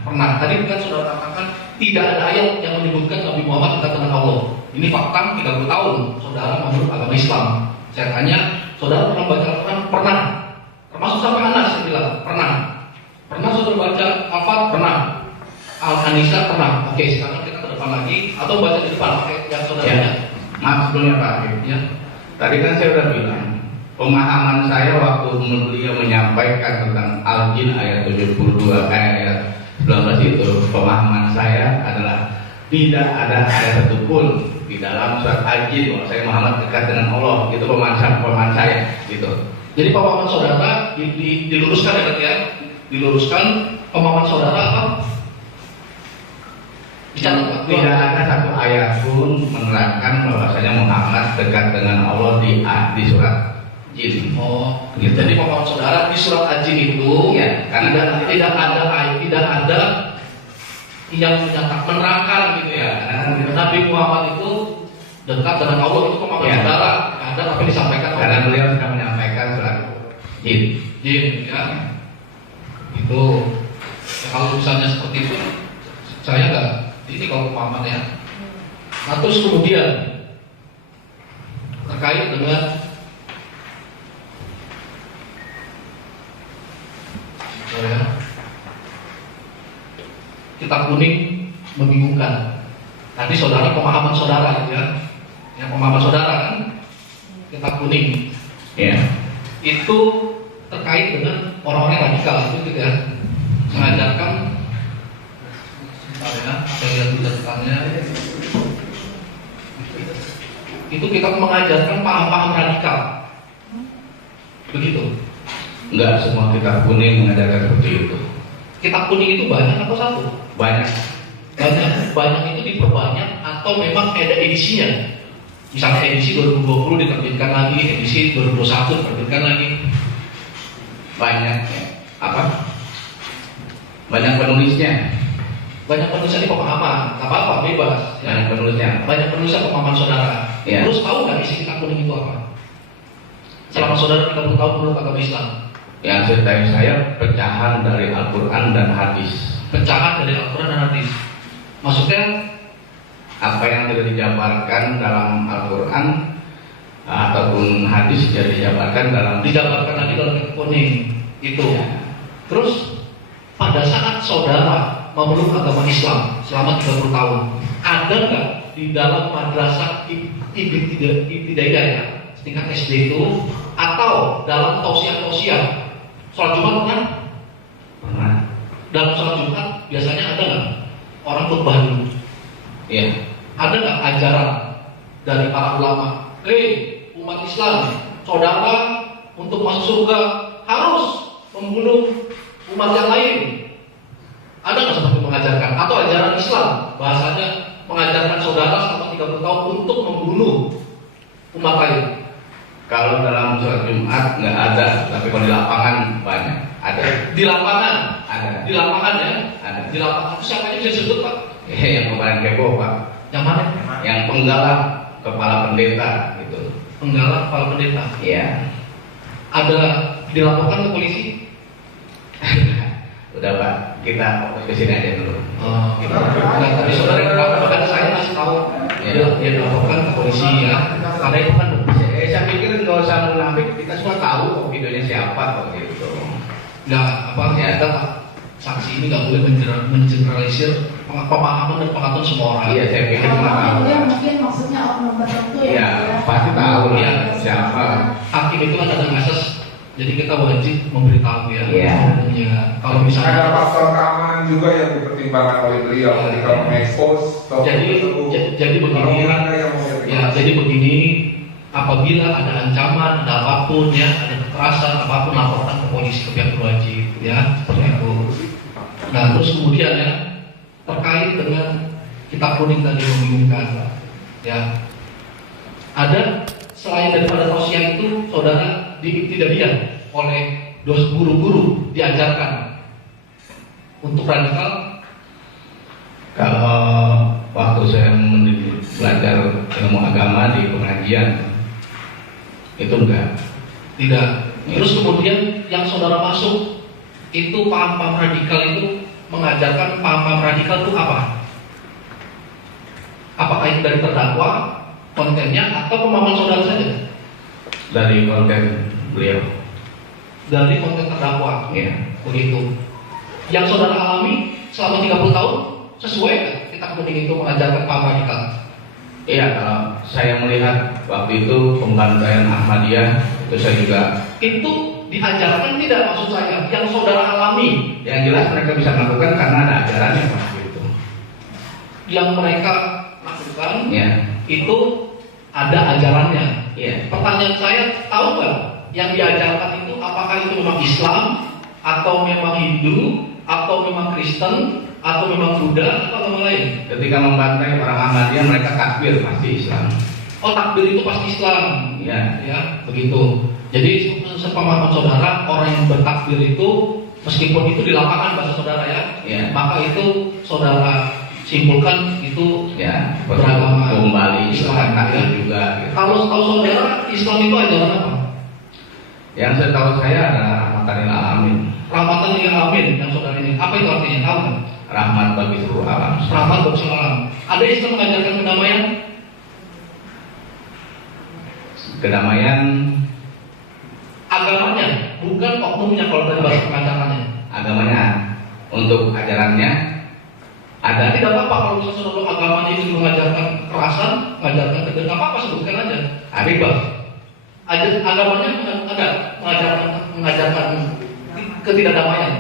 Pernah. Tadi kan sudah katakan tidak ada ayat yang menyebutkan Nabi Muhammad dekat dengan Allah. Ini fakta 30 tahun saudara memeluk agama Islam. Saya tanya, saudara pernah baca Al-Quran? Pernah. Termasuk sampai Anas saya bilang, pernah. Pernah saudara baca Al-Fat? Pernah. Al-Anisa pernah. Oke, sekarang kita ke depan lagi atau baca di depan pakai yang saudara Ya. baca. Maaf sebelumnya Pak Hakim. Ya. Tadi kan saya udah bilang, pemahaman saya waktu beliau menyampaikan tentang Al-Jin ayat 72 ayat 19 itu, pemahaman saya adalah tidak ada ayat satupun di dalam surat Al-Jin bahwa saya Muhammad dekat dengan Allah. Itu pemahaman saya gitu. Jadi pemahaman saudara diluruskan ya Kak ya? Diluruskan pemahaman saudara apa? Dicatat Pak. Tidak ada satu ayat pun menerangkan bahwasanya Muhammad dekat dengan Allah di surat Jin. Oh, Gitu. jadi pemahaman saudara di surat Al-Jin itu Ya, karena tidak ada yang menerangkan gitu ya. Nabi Muhammad itu dekat dengan Allah, itu pemahaman Ya. saudara. Ada apa yang disampaikan oleh karena beliau sudah menyampaikan surat Jin. Jin ya. Itu ya, kalau misalnya seperti itu saya nggak ini kalau pemahamannya. Nah, terus kemudian terkait dengan kitab kuning membingungkan. Tadi saudara pemahaman saudara ya, yang pemahaman saudara kan kitab kuning Ya. itu terkait dengan orang-orang radikal itu ya, mengajarkan sebentar ya, saya lihat di catatannya itu kita mengajarkan paham-paham radikal begitu. Enggak semua kitab kuning mengajarkan seperti itu. Kitab kuning itu banyak atau satu? Banyak. Banyak itu diperbanyak atau memang ada edisinya. Misalnya edisi 2020 diterbitkan lagi, edisi 2021 diterbitkan lagi. Banyak ya. Apa? Banyak penulisnya. Banyak penulisan di pemahaman, nggak apa-apa, bebas. Banyak penulisnya. Banyak penulisan pemahaman saudara. Ya. Terus tahu nggak isi kitab kuning itu apa? Selama saudara 30 tahun menurut agama Islam, Yang setahu saya pecahan dari Al-Quran dan hadis. pecahan dari Al-Quran dan hadis. Maksudnya Apa yang tidak dijabarkan dalam Al-Quran ataupun hadis tidak dijabarkan dalam dijabarkan lagi dalam kitab kuning itu. Terus pada saat saudara memeluk agama Islam selama 30 tahun, ada nggak di dalam madrasah ibtidaiyah ya, tingkat SD itu, atau dalam tausiah sholat Jumat pernah? Pernah. Dalam sholat Jumat biasanya ada nggak orang khutbah dulu? Iya. Ada nggak ajaran dari para ulama? Umat Islam, saudara untuk masuk surga harus membunuh umat yang lain. Ada nggak seperti mengajarkan? Atau ajaran Islam bahasanya mengajarkan saudara selama 30 tahun untuk membunuh umat lain? Kalau dalam surat Jumat nggak ada, tapi kalau di lapangan banyak. Ada. Di lapangan, Ada. di lapangan ya, Ada. di lapangan. Siapa yang bisa disebut Pak? Yang kemarin kepo Pak. Yang mana? Yang penggalah kepala pendeta gitu. penggalak kepala pendeta. Iya. Ada dilaporkan ke polisi? Udah Pak, kita fokus ke sini aja dulu. Nah, tadi saudara yang melaporkan, saya masih tahu dia dilaporkan ke polisi ya. Karena itu kan Saya pikir nggak usah munafik, kita semua tahu kok videonya siapa kok gitu. kita saksi ini nggak boleh mengeneralisir pemahaman dan pengetahuan semua orang. Iya, saya pikir semua tahu. Mungkin maksudnya oknum tertentu ya. Iya, pasti tahu Iya. siapa. Hakim itu kan ada asas, jadi kita wajib memberitahu ya. Iya. Ya, kalau Ada misalnya faktor keamanan juga yang dipertimbangkan oleh beliau ketika mengekspos. jadi begini ya, jadi begini, apabila ada ancaman, ada apapun ya, ada kekerasan apapun, laporkan ke polisi, ke pihak berwajib ya, seperti itu. Nah, terus kemudian ya, terkait dengan kitab kuning tadi membingungkan ya, ada selain daripada tausiah itu, saudara tidak diam oleh guru-guru diajarkan untuk radikal. Kalau waktu saya belajar ilmu agama di pengajian itu enggak. Tidak. Terus kemudian yang saudara masuk itu paham-paham radikal itu mengajarkan paham-paham radikal itu apa? Apakah itu dari terdakwa kontennya atau pemahaman saudara saja? Dari konten beliau. Dari konten terdakwa. Ya. Begitu. Yang saudara alami selama 30 tahun sesuai nggak kitab kuning itu mengajarkan paham radikal? Iya, kalau saya melihat waktu itu pembantaian Ahmadiyah itu saya juga Itu diajarkan tidak, maksud saya yang saudara alami, yang jelas mereka bisa melakukan karena ada ajarannya Pak gitu. yang mereka lakukan Ya. itu ada ajarannya. Iya. Pertanyaan saya, tahu nggak yang diajarkan itu apakah itu memang Islam atau memang Hindu atau memang Kristen atau memang Buddha atau memang lain? Ketika membantai orang Ahmadiyah mereka takbir pasti Islam. Oh, takbir itu pasti Islam. Ya. Ya, begitu. Jadi sepemahaman saudara, orang yang bertakbir itu meskipun itu di lapangan bahasa saudara ya, Ya. maka itu saudara simpulkan itu Ya. beragama Kembali Islam takbir ya. juga. Gitu. Kalau saudara, Islam itu ajaran apa? Yang setahu saya ada rahmatan lil alamin. Rahmatan lil alamin yang saudara ini. Apa itu artinya? Tahu nggak? Rahmat bagi seluruh alam. Rahmat bagi seluruh alam. Ada Islam mengajarkan kedamaian? Kedamaian Agamanya, bukan oknumnya kalau dari bahasa pengajarannya. agamanya untuk ajarannya ada. Tidak apa-apa kalau misalnya saudara agamanya itu mengajarkan kekerasan, mengajarkan kedamaian, nggak apa-apa, sebutkan aja. Bebas. Agamanya ada mengajarkan ketidakdamaian,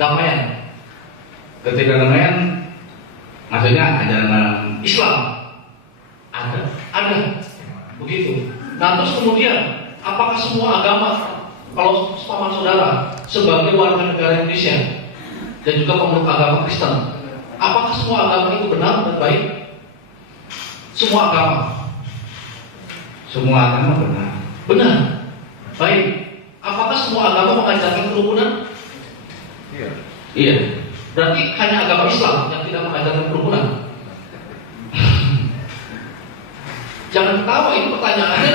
damaian. Ketidakdamaian maksudnya ajaran Islam ada, begitu. Nah, terus kemudian apakah semua agama, kalau paman saudara sebagai warga negara Indonesia dan juga pemeluk agama Kristen, apakah semua agama itu benar dan baik? Semua agama benar. benar, baik. Apakah semua agama mengajarkan kerukunan? Iya. Berarti hanya agama Islam yang tidak mengajarkan kerukunan. Jangan ketawa, ini pertanyaannya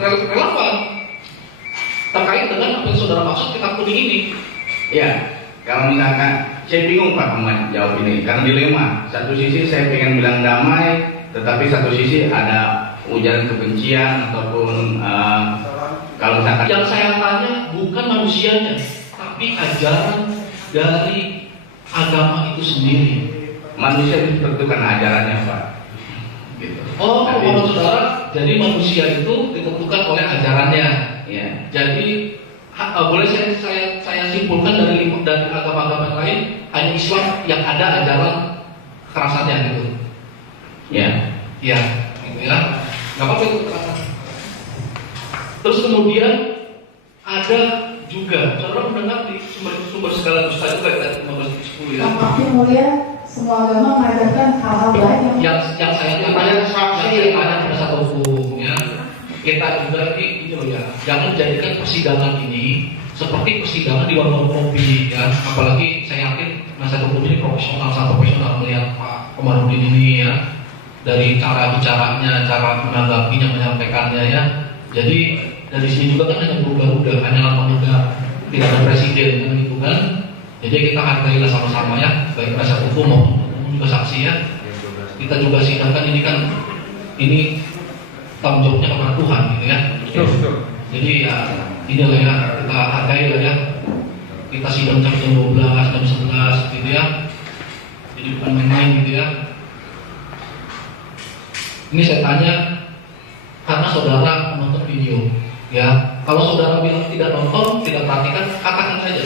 relevan terkait dengan apa yang saudara maksud kitab kuning ini. Iya. Kalau misalkan saya bingung Pak menjawab ini karena dilema. Satu sisi saya pengen bilang damai, tetapi satu sisi ada ujaran kebencian ataupun kalau misalkan Yang saya tanya bukan manusianya, tapi ajaran dari agama itu sendiri. manusia ditentukan ajarannya Pak. Gitu. Oh, Tapi- pemahaman saudara, jadi manusia itu ditentukan oleh ajarannya. Iya. Jadi boleh saya simpulkan dari agama-agama lain, hanya Islam yang ada ajaran kekerasannya gitu. Iya. Iya, gitu ya. Nggak apa-apa itu kekerasan. Terus kemudian ada juga, saudara mendengar di sumber segala dusta juga tadi 15:10 ya. Makin mulia, semua agama mengajarkan hal-hal baik Yang saya tanya pada satu hukum ya. Kita juga ini gitu loh ya, jangan jadikan persidangan ini seperti persidangan di warung kopi ya. Apalagi saya yakin penasihat hukum ini sangat profesional melihat Pak Komarudin ini ya. dari cara bicaranya, cara menanggapinya, menyampaikannya ya. Jadi dari sini juga kan hanya berubah-ubah, hanya lama muda, tidak ada presiden kan gitu kan. Jadi kita hargailah sama-sama ya, baik penasihat hukum maupun juga saksi ya. Kita juga sidangkan ini kan ini tanggung jawabnya kepada Tuhan gitu ya. Jadi ya inilah ya, kita hargai lah ya. Kita sidang jam 12, jam 11 gitu ya. Jadi bukan main-main gitu ya. Ini saya tanya karena saudara menonton video ya. Kalau saudara bilang tidak nonton, tidak perhatikan, katakan saja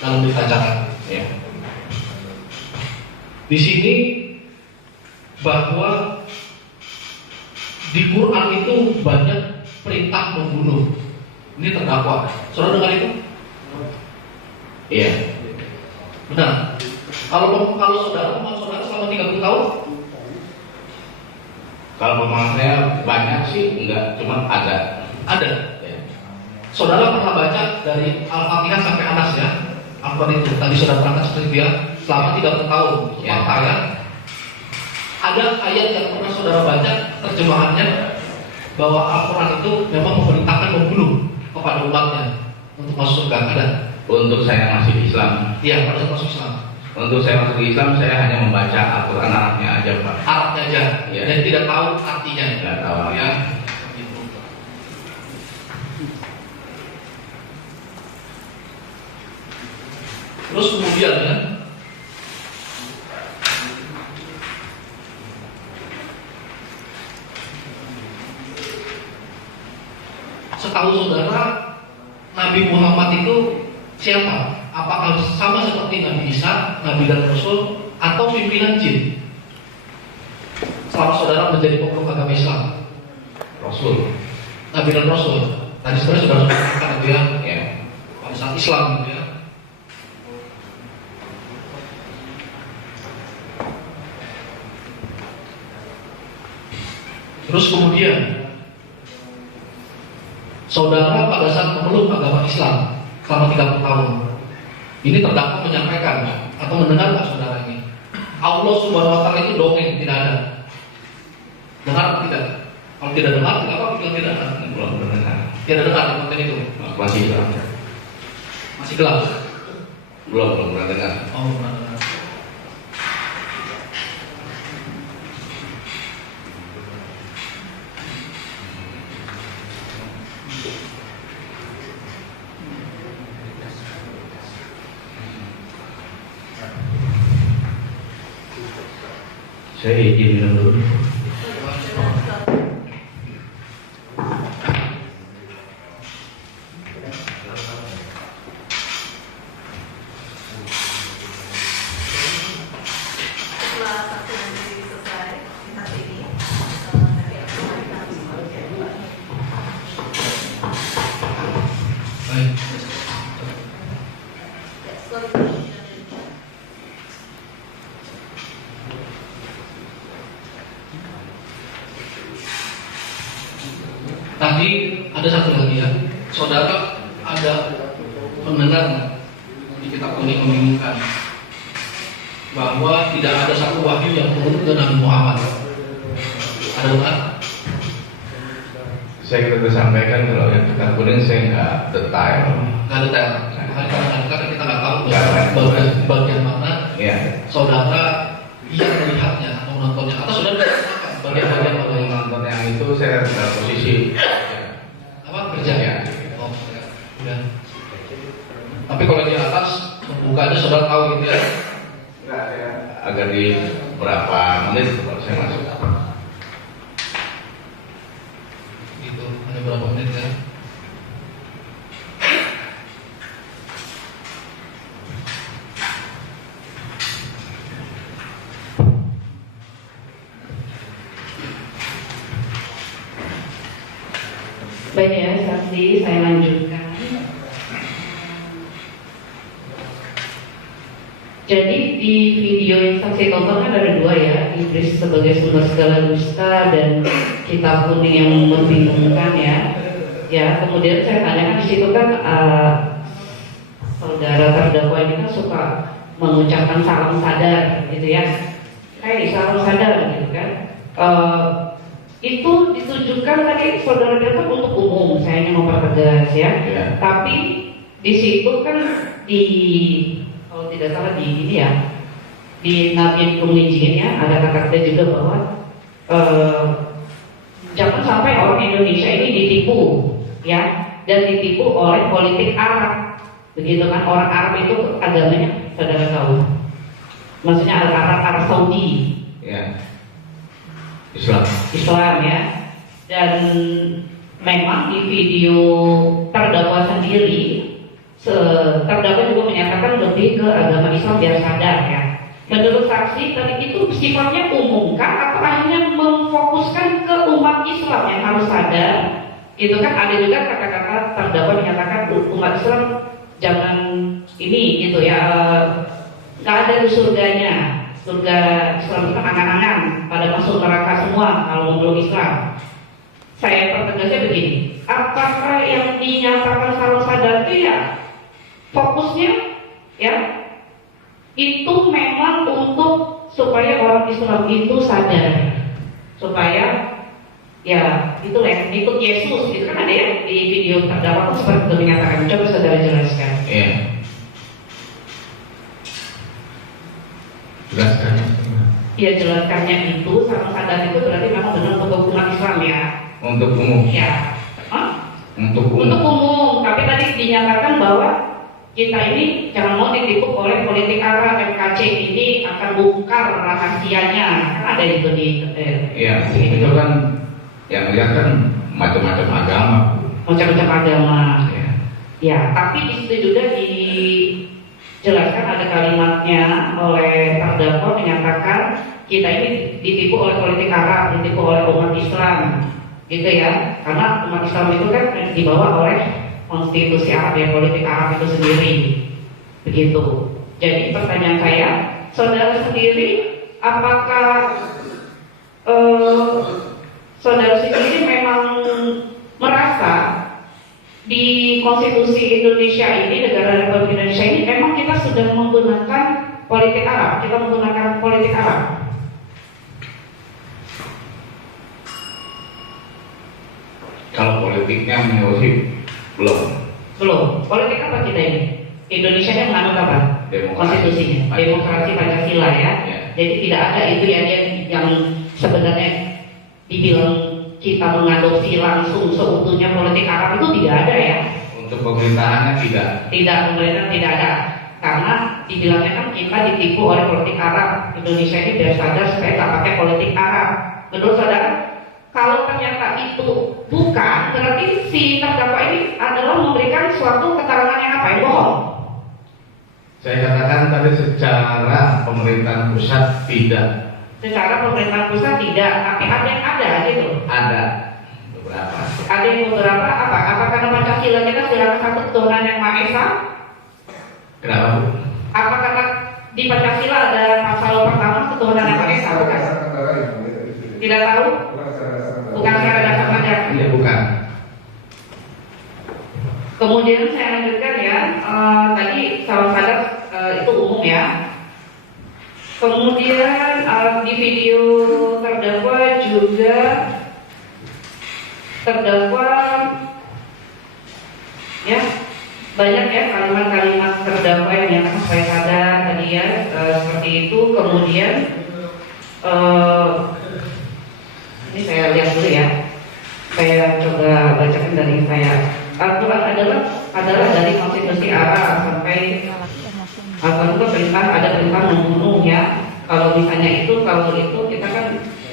dalam berita acara ya. Di sini bahwa di Quran itu banyak perintah membunuh. Ini terdakwa. Saudara dengar itu? Iya. Benar. Kalau saudara selama 30 tahun, Kalau pemahaman saya banyak sih, enggak, cuma ada. ada. Ya. Saudara pernah baca dari Al-Fatihah sampai Anas ya? Al-Quran itu tadi saudara berangkat seperti itu ya, selama 30 tahun. Ya. Fakta ya. Ada ayat yang pernah saudara baca terjemahannya bahwa Al-Quran itu memang memerintahkan membunuh kepada umatnya untuk masuk surga. Ada? Untuk saya masih Islam. Iya, pada saat masuk Islam. Untuk saya masuk Islam, saya hanya membaca Al-Quran Arabnya aja, Pak. Arabnya aja, Iya. dan tidak tahu artinya. Nggak tahu. Ya. Gitu. Terus kemudian ya, setahu saudara, Nabi Muhammad itu siapa? Apakah sama seperti Nabi Isa, Nabi dan Rasul, atau pimpinan jin? Selama saudara menjadi pemeluk agama Islam, Rasul. Nabi dan Rasul. Tadi sebenarnya sudah katakan itu ya, Ya. pada saat Islam gitu ya. Terus kemudian saudara pada saat memeluk agama Islam selama 30 tahun, ini terdakwa menyampaikan atau mendengar nggak saudara ini? Allah Subhanahu Wa Taala itu dongeng, tidak ada. Dengar atau tidak? Kalau tidak dengar, kenapa bilang tidak ada? Belum mendengar. Tidak dengar di konten itu. Masih Islam. Masih gelap. Belum pernah dengar. Oh, benar. Saya izin minum dulu. Setelah satu nanti selesai, kita ini nanti aku akan Baik. Tadi ada satu lagi ya, saudara ada mendengar di kitab kuning membingungkan bahwa tidak ada satu wahyu yang turun ke Nabi Muhammad. Ada benar? Saya kita sampaikan kalau yang kita kuning saya nggak detail. Nggak detail. Kadang-kadang kita nggak tahu Nggak. bagian mana Ya. saudara yang melihatnya atau menontonnya, atau saudara merasakan bagian-bagian mana yang Nonton yang itu saya pada posisi apa kerja Ya. Oh, ya. Tapi kalau di atas bukannya saudara tahu gitu ya. Enggak, saya agak di berapa menit kalau saya masuk. Gitu, hanya berapa menit ya. Baik ya, saksi, saya lanjutkan. Jadi di video yang saksi tonton kan ada dua ya, iblis sebagai sumber segala dusta dan kitab kuning yang membingungkan ya. Ya, kemudian saya tanyakan di situ kan saudara terdakwa ini kan suka mengucapkan salam sadar gitu ya. Hai, salam sadar gitu kan. itu ditujukan tadi saudara bilang untuk umum, saya ingin mempertegas ya. Ya. Tapi di situ kan kalau tidak salah di ini ya, di Nabi Kumijin ya ada kata-kata juga bahwa jangan sampai orang Indonesia ini ditipu ya, dan ditipu oleh politik Arab, begitu kan? Orang Arab itu agamanya saudara tahu, maksudnya Arab Saudi. Ya. Islam ya, dan memang di video terdakwa sendiri terdakwa juga menyatakan lebih ke agama Islam biar sadar ya. Menurut saksi tadi itu sifatnya umum kan, atau hanya memfokuskan ke umat Islam yang harus sadar gitu kan? Ada juga kata-kata terdakwa menyatakan umat Islam jangan ini gitu ya, nggak ada di surganya. Surga Islam itu angan-angan pada masuk neraka semua kalau menurut Islam. Saya pertegasnya begini, apakah yang dinyatakan salah sadar itu ya fokusnya ya itu memang untuk supaya orang Islam itu sadar, supaya ya itulah ikut Yesus itu kan ada ya di video terdakwa itu seperti itu menyatakan. Coba saudara jelaskan. Iya. Jelaskan. Ya jelaskannya itu sama sadar itu berarti memang benar untuk umat Islam ya. Untuk umum. Ya. Untuk umum. Untuk umum. Tapi tadi dinyatakan bahwa kita ini jangan mau ditipu oleh politik Arab. MKC ini akan bongkar rahasianya. Kan ada itu di. Iya. Itu kan yang lihat kan macam-macam agama. Macam-macam agama. Ya. Ya. Tapi di situ juga dijelaskan ada kalimatnya oleh terdakwa menyatakan kita ini ditipu oleh politik Arab, ditipu oleh umat Islam, gitu ya. Karena umat Islam itu kan dibawa oleh konstitusi Arab ya, politik Arab itu sendiri, begitu. Jadi pertanyaan saya, saudara sendiri, apakah saudara sendiri memang merasa di konstitusi Indonesia ini, negara Republik Indonesia ini, memang kita sudah menggunakan politik Arab, kita menggunakan politik Arab? Kalau politiknya menurut belum. Politik apa kita ini? Indonesia yang menganut apa? Demokrasi. Konstitusinya, demokrasi Pancasila ya. Ya. Jadi tidak ada itu yang sebenarnya dibilang kita mengadopsi langsung seutuhnya politik Arab itu tidak ada ya. Untuk pemerintahannya tidak. Tidak, pemerintah tidak ada. Karena dibilangnya kan kita ditipu oleh politik Arab. Indonesia ini biar sadar supaya tak pakai politik Arab. Menurut saudara, kalau ternyata itu bukan, berarti si terdakwa ini adalah memberikan suatu keterangan yang apa? Yang bohong. Saya katakan tadi secara pemerintahan pusat tidak. Secara pemerintahan pusat tidak, tapi ada yang ada gitu. Ada beberapa. Ada yang beberapa apa? Apa karena Pancasila kita sudah satu ketuhanan yang Maha Esa? Kenapa, Bu? Apa karena di Pancasila ada pasal pertama ketuhanan yang Maha Esa? Bukan? Tidak tahu? Bukan secara dasar saja. Iya, bukan. Kemudian saya lanjutkan ya, tadi salah sadar itu umum ya. Kemudian di video terdakwa juga ya banyak ya kalimat-kalimat terdakwa yang menyatakan supaya sadar tadi ya seperti itu. Kemudian ini saya lihat dulu ya, saya coba bacakan dari saya. Aturan adalah dari konstitusi Arab sampai atau itu ada perintah membunuh ya. Kalau misalnya kalau itu kita kan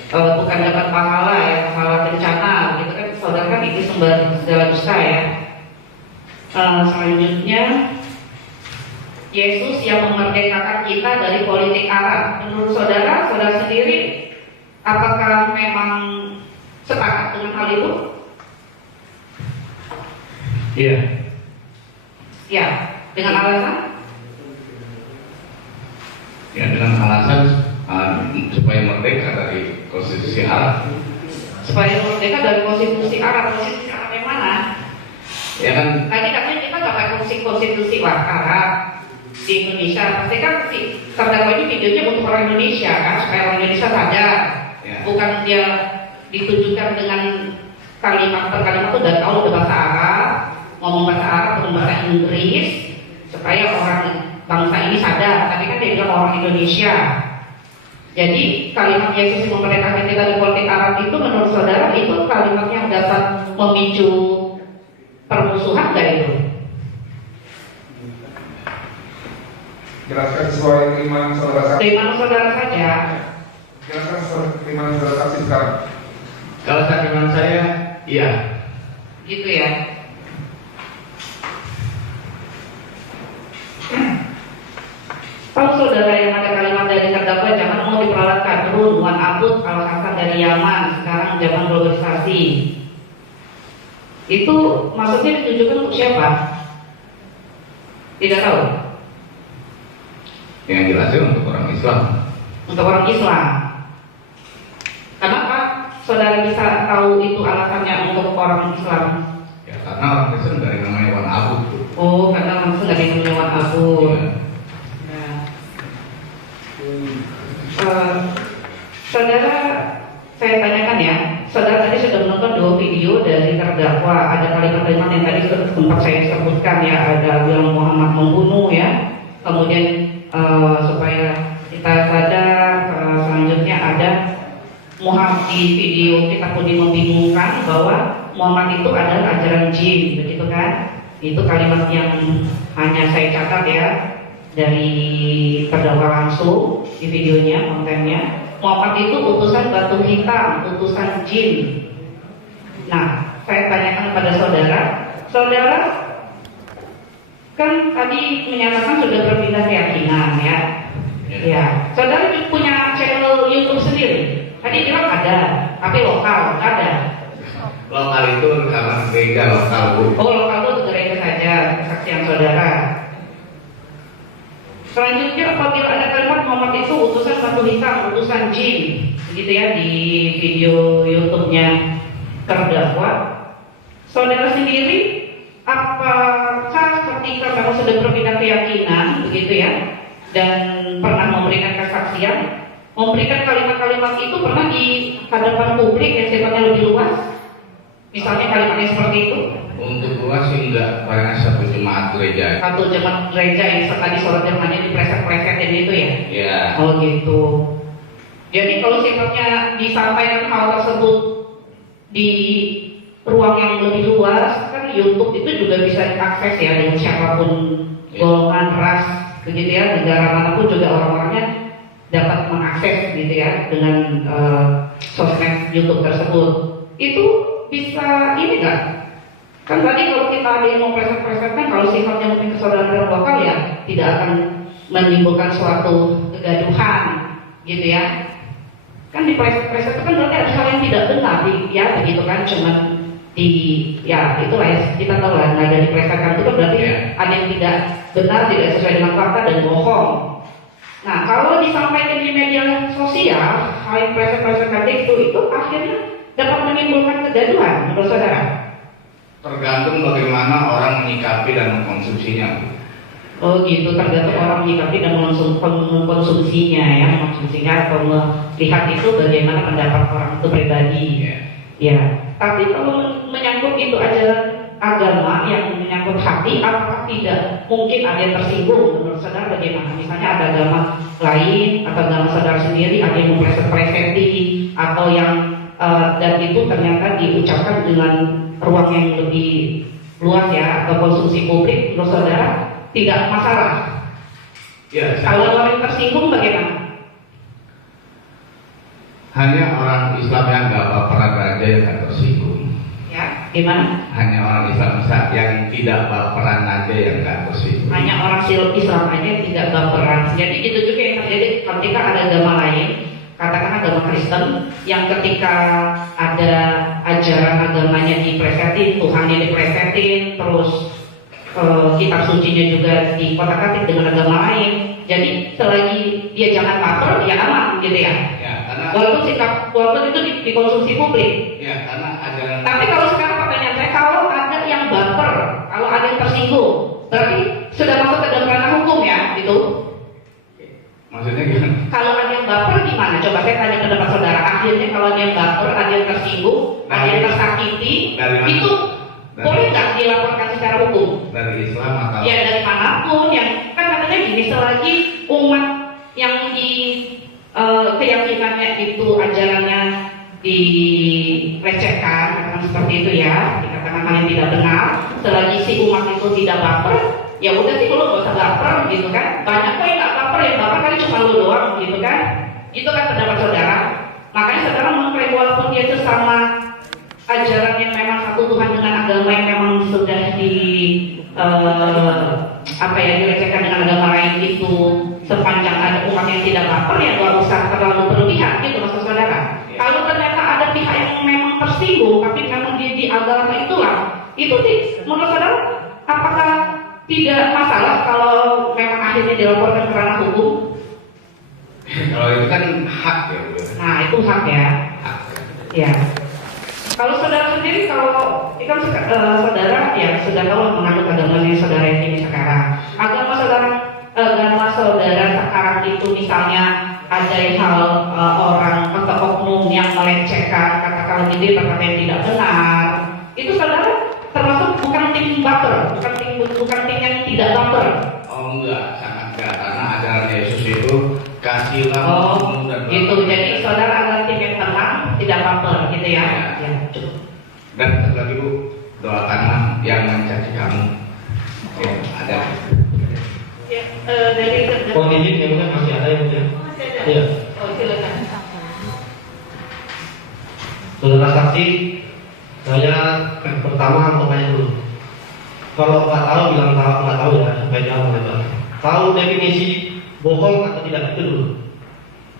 bukan dapat pahala ya, pahala bencana gitu kan. Saudara kan itu sumber segala dusta ya. Selanjutnya Yesus yang memerdekakan kita dari politik Arab. Menurut saudara sendiri, apakah memang sepakat dengan hal itu? Iya. Ya, dengan alasan? Ya, dengan alasan supaya merdeka dari konstitusi Arab. Supaya merdeka dari konstitusi Arab. Konstitusi Arab yang mana? Ya kan? Tadi katanya kita pakai konstitusi Arab di Indonesia. Pasti kan si terdakwa ini videonya untuk orang Indonesia kan, supaya orang Indonesia sadar. Ya. bukan dia ditujukan dengan kalimat per kalimat itu udah tahu udah bahasa Arab, ngomong bahasa Arab atau bahasa Inggris supaya orang bangsa ini sadar. Tapi kan dia bilang orang Indonesia. Jadi kalimat Yesus yang memerdekakan kita di politik Arab itu menurut saudara itu kalimat yang dapat memicu permusuhan nggak itu? Jelaskan sesuai iman saudara saksi. Dari mana saudara saja? Jelaskan sesuai iman saudara saksi sekarang. Kalau sakiman saya, iya. Gitu ya. Kalau saudara yang ada kalimat dari terdakwa jangan mau diperalat kadrun, Wan Abud Al Hasan dari Yaman, sekarang zaman globalisasi. Itu maksudnya ditujukan untuk siapa? Tidak tahu. Yang jelasnya untuk orang Islam. Untuk orang Islam. Kenapa saudara bisa tahu itu alasannya untuk orang Islam? Ya karena orang Kristen dari namanya Wan Abud. Oh, karena langsung dari Wan Abud. Ya. Nah, saudara, saya tanyakan ya, saudara tadi sudah menonton 2 video dari terdakwa. Ada kalimat-kalimat yang tadi sempat saya sebutkan ya, ada bilang Muhammad membunuh ya, kemudian supaya kita sadar, selanjutnya ada Muhammad di video kita pun membingungkan bahwa Muhammad itu adalah ajaran jin, begitu kan? Itu kalimat yang hanya saya catat ya dari terdakwa langsung di videonya, kontennya. Muhammad itu utusan batu hitam, utusan jin. Nah, saya tanyakan kepada saudara, saudara kan tadi menyatakan sudah berpindah keyakinan ya. Ya, saudara punya channel YouTube sendiri. Tadi bilang ada, tapi lokal nggak ada. Lokal itu rekaman gereja lokal, Bu. Oh, lokal itu gereja saja, kesaksian saudara. Selanjutnya apabila ada kalimat Muhammad itu utusan batu hitam, utusan jin, begitu ya di video YouTube-nya terdakwa. Saudara sendiri, apakah ketika kamu sudah berpindah keyakinan, begitu ya, dan pernah memberikan kesaksian, memberikan kalimat-kalimat itu pernah di hadapan publik yang sifatnya lebih luas? Misalnya kalimatnya seperti itu? Untuk luas sih enggak, karena satu jemaat gereja. Satu jemaat gereja yang tadi sholat jemaahnya dipreset-presetin itu ya? Ya. Oh gitu. Jadi kalau sifatnya disampaikan hal tersebut di ruang yang lebih luas, kan YouTube itu juga bisa diakses ya dengan siapapun, golongan, ras, begitu ya, negara manapun juga orang-orangnya dapat mengakses gitu ya dengan sosmed YouTube tersebut. Itu bisa ini nggak? Kan tadi kalau kita ada yang mau preset-presetkan, kalau sifatnya mungkin kesadaran lokal ya tidak akan menimbulkan suatu kegaduhan gitu ya. Kan di preset-preset itu kan berarti ada hal yang tidak benar ya begitu kan, cuman di ya itulah ya kita tahu lah, nah dari presetkan itu kan berarti ada yang tidak benar, tidak sesuai dengan fakta dan bohong. Nah kalau disampaikan di media sosial hal yang preset-presetkan itu akhirnya dapat menimbulkan kegaduhan menurut saudara? Tergantung bagaimana orang menyikapi dan mengkonsumsinya. Oh gitu, tergantung orang menyikapi dan mengkonsumsinya ya, mengkonsumsinya atau melihat itu bagaimana pendapat orang itu pribadi. Ya, tapi kalau menyangkut itu ajaran agama yang menyangkut hati, apakah tidak mungkin ada yang tersinggung menurut saudara bagaimana? Misalnya ada agama lain atau agama saudara sendiri ada yang mempreset-preseti atau yang dan itu ternyata diucapkan dengan ruang yang lebih luas ya atau konsumsi publik, menurut saudara tidak masalah. Ya, Kalau orang tersinggung bagaimana? hanya orang Islam yang nggak baperan aja yang nggak tersinggung. Ya, gimana? Hanya orang Islam yang tidak baperan aja yang nggak tersinggung. Hanya orang Islam aja tidak baperan. Jadi itu juga yang terjadi ketika ada agama lain, katakan agama Kristen, yang ketika ada ajaran agamanya dipresetin, Tuhannya dipresetin, terus kitab sucinya juga dikotak-katik dengan agama lain. Jadi selagi dia jangan baper, dia aman gitu ya. Ya, karena Walaupun itu dikonsumsi publik. ya karena ajaran. Tapi kalau sekarang pertanyaan saya, kalau ada yang baper, kalau ada yang tersinggung, berarti sudah masuk ke dalam ranah hukum ya, gitu. Maksudnya gimana? Kalau ada yang baper gimana? Coba saya tanya pendapat saudara. Akhirnya kalau ada yang baper, ada yang tersinggung, ada yang tersakiti, Dari mana? itu Dari- boleh nggak dilaporkan secara hukum? Dari Islam atau? Ya dari manapun yang kan katanya gini, selagi umat yang di keyakinannya itu ajarannya dilecehkan, katakan seperti itu ya, dikatakan hal yang tidak benar, selagi si umat itu tidak baper, ya udah sih lu gak usah baper gitu kan. Banyak kok yang gak baper, yang baper kali cuma lu doang gitu kan. Itu kan pendapat saudara. Makanya saudara mengklaim walaupun dia itu sama ajaran yang memang satu Tuhan dengan agama yang memang sudah dilecehkan dengan agama lain itu, sepanjang ada umat yang tidak baper ya gak usah terlalu berlebihan gitu maksud saudara. Kalau ternyata ada pihak yang memang tersinggung tapi memang di agama itulah, itu menurut saudara apakah tidak masalah kalau memang akhirnya dilaporkan ke ranah hukum? Kalau itu kan hak ya, Bu. Nah itu hak ya. Hak. Ya. Kalau saudara sendiri, kalau itu kan saudara ya sudah tahu menganut agama yang saudara yakini sekarang. Agama saudara sekarang itu misalnya ada hal orang atau oknum yang melecehkan, katakan gitu perkataan yang tidak benar, itu saudara termasuk bukan tim baper, bukan tim yang tidak baper. Oh enggak, sangat enggak, karena ajaran Yesus itu kasihlah Oh, dan gitu. Jadi saudara adalah tim yang tenang, tidak baper, gitu ya. Ya, cukup. Dan satu lagi Bu, doakanlah yang mencaci kamu. Ya, ada. Ya, dari Mohon izin ya, mungkin masih ada yang mulia. masih ada. Iya. Oh, silakan. Saudara saksi, saya pertama mau tanya dulu. Kalau nggak tahu bilang tahu, nggak tahu ya, supaya jangan lebar. Tahu definisi bohong atau tidak itu dulu.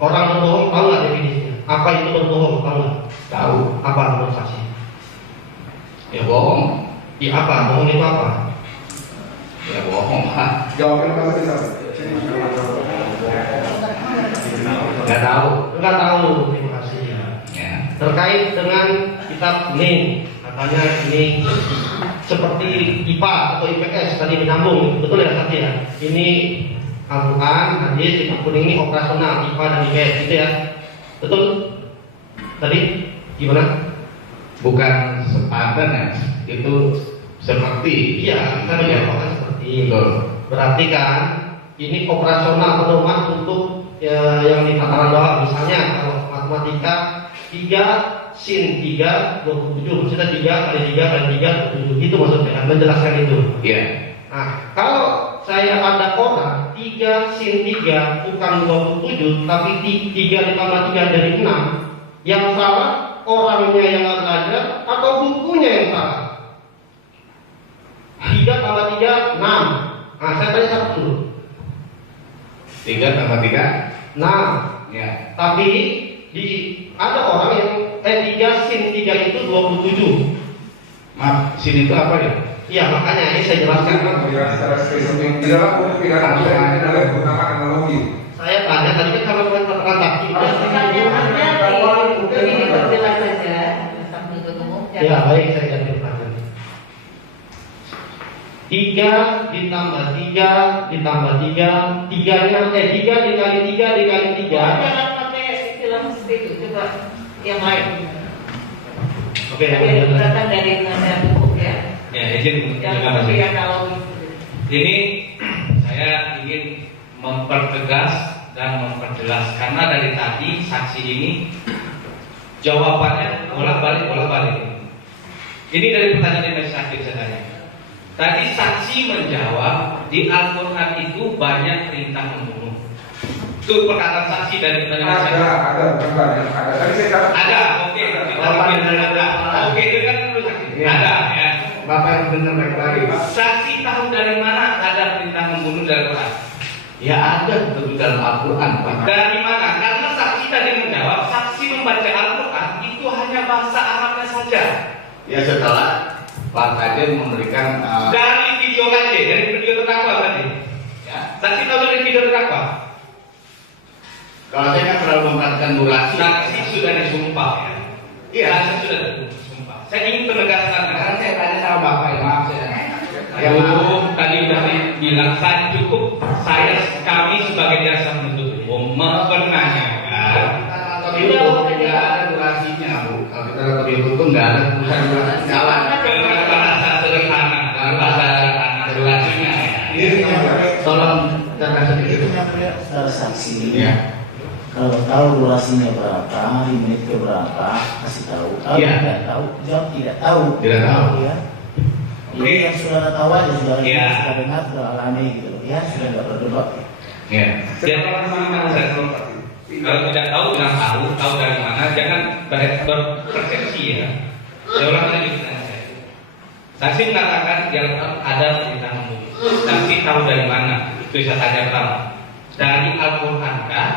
Orang berbohong tahu nggak definisinya? Apa itu berbohong? Tahu nggak? Tahu. Apa menurut saksi? Ya bohong. Iya apa? Bohong itu apa? Ya bohong. Hah? Jawaban kamu bisa. Nggak tahu. Nggak tahu. Terima kasih ya. Ya. Terkait dengan kitab ini, katanya ini seperti IPA atau IPS tadi menyambung, betul ya saksi ya? Ini Al-Quran, hadis, kitab kuning ini operasional IPA dan IPS gitu ya? Betul? Tadi gimana? Bukan sepadan ya. Itu seperti. Iya, kita menyampaikan seperti itu. Betul. Berarti kan ini operasional pedoman untuk yang di tataran bawah. Misalnya kalau matematika 3 sin 3 27, maksudnya 3 kali 3 kali 3 27, itu maksudnya kan menjelaskan itu. Iya. Nah, kalau saya ada orang 3 sin 3 bukan 27 tapi 3 ditambah 3 dari 6, yang salah orangnya yang nggak belajar atau bukunya yang salah? 3 tambah 3 6. Nah, saya tanya satu dulu. 3 tambah 3. 6. Ya. Tapi ada orang yang 3 sin 3 itu 27. Maaf, sini itu apa ya? Iya, makanya ini saya jelaskan. Secara spesifik di dalam hukum pidana pidana adalah menggunakan analogi. Saya tanya tadi kan kalau kalian katakan tadi. Pertanyaannya lebih diperjelas saja sambil ketemu. Ya, baik, saya ganti pertanyaan. 3 ditambah 3 ditambah 3, 3-nya 3 dikali 3 dikali 3. Jangan pakai istilah seperti itu, coba yang lain. Oke, Ada datang dari nada hukum ya. Ya, izin Yang terima seperti kasih. analogis. Ini saya ingin mempertegas dan memperjelas karena dari tadi saksi ini jawabannya bolak-balik. Ini dari pertanyaan yang masih sakit saya tanya. Tadi saksi menjawab di Al-Quran itu banyak perintah membunuh. Itu perkataan saksi dari pertanyaan saya. Ada, bentar ya. Ada. Tadi saya katakan. Ada, oke. Kita mungkin ada. Oke, itu kan dulu saksi. Iya. Ada, ya. Bapak yang benar baik-baik. Saksi tahu dari mana ada perintah membunuh dalam Quran? Ya ada tentu dalam Al-Quran Pak. Dari mana? Karena saksi tadi menjawab, saksi membaca Al-Quran itu hanya bahasa Arabnya saja. Ya setelah Pak Kadir memberikan Dari video kaji, dari video terdakwa tadi. ya. Saksi tahu dari video terdakwa. Kalau saya kan selalu memperhatikan durasi. Saksi sudah disumpah ya. Iya. Saksi sudah disumpah. Saya ingin penegasan. Sekarang saya tanya sama Bapak ya, maaf saya. Tadi udah bilang saya cukup, kami sebagai jasa penuntut umum nggak ada urusan jalan. Dengan bahasa sederhana, dengan bahasa jelasnya. Tolong terkait sedikit. Saudara saksi, Ya. kalau tahu durasinya berapa, di menit ke berapa, kasih tahu. Kalau Iya. tidak tahu, jawab tidak tahu. Tidak tahu. Ya. Ini yang saudara tahu aja, saudara Iya. sudah dengar, sudah alami gitu loh. Ya, sudah nggak berdebat. Ya. Jadi kalau tidak tahu bilang tahu dari mana, jangan berpersepsi ya. Saya ulang lagi pertanyaan saya. Saksi mengatakan yang ada perintah membunuh. Saksi tahu dari mana? Itu bisa saja tahu. Dari Al-Quran kah?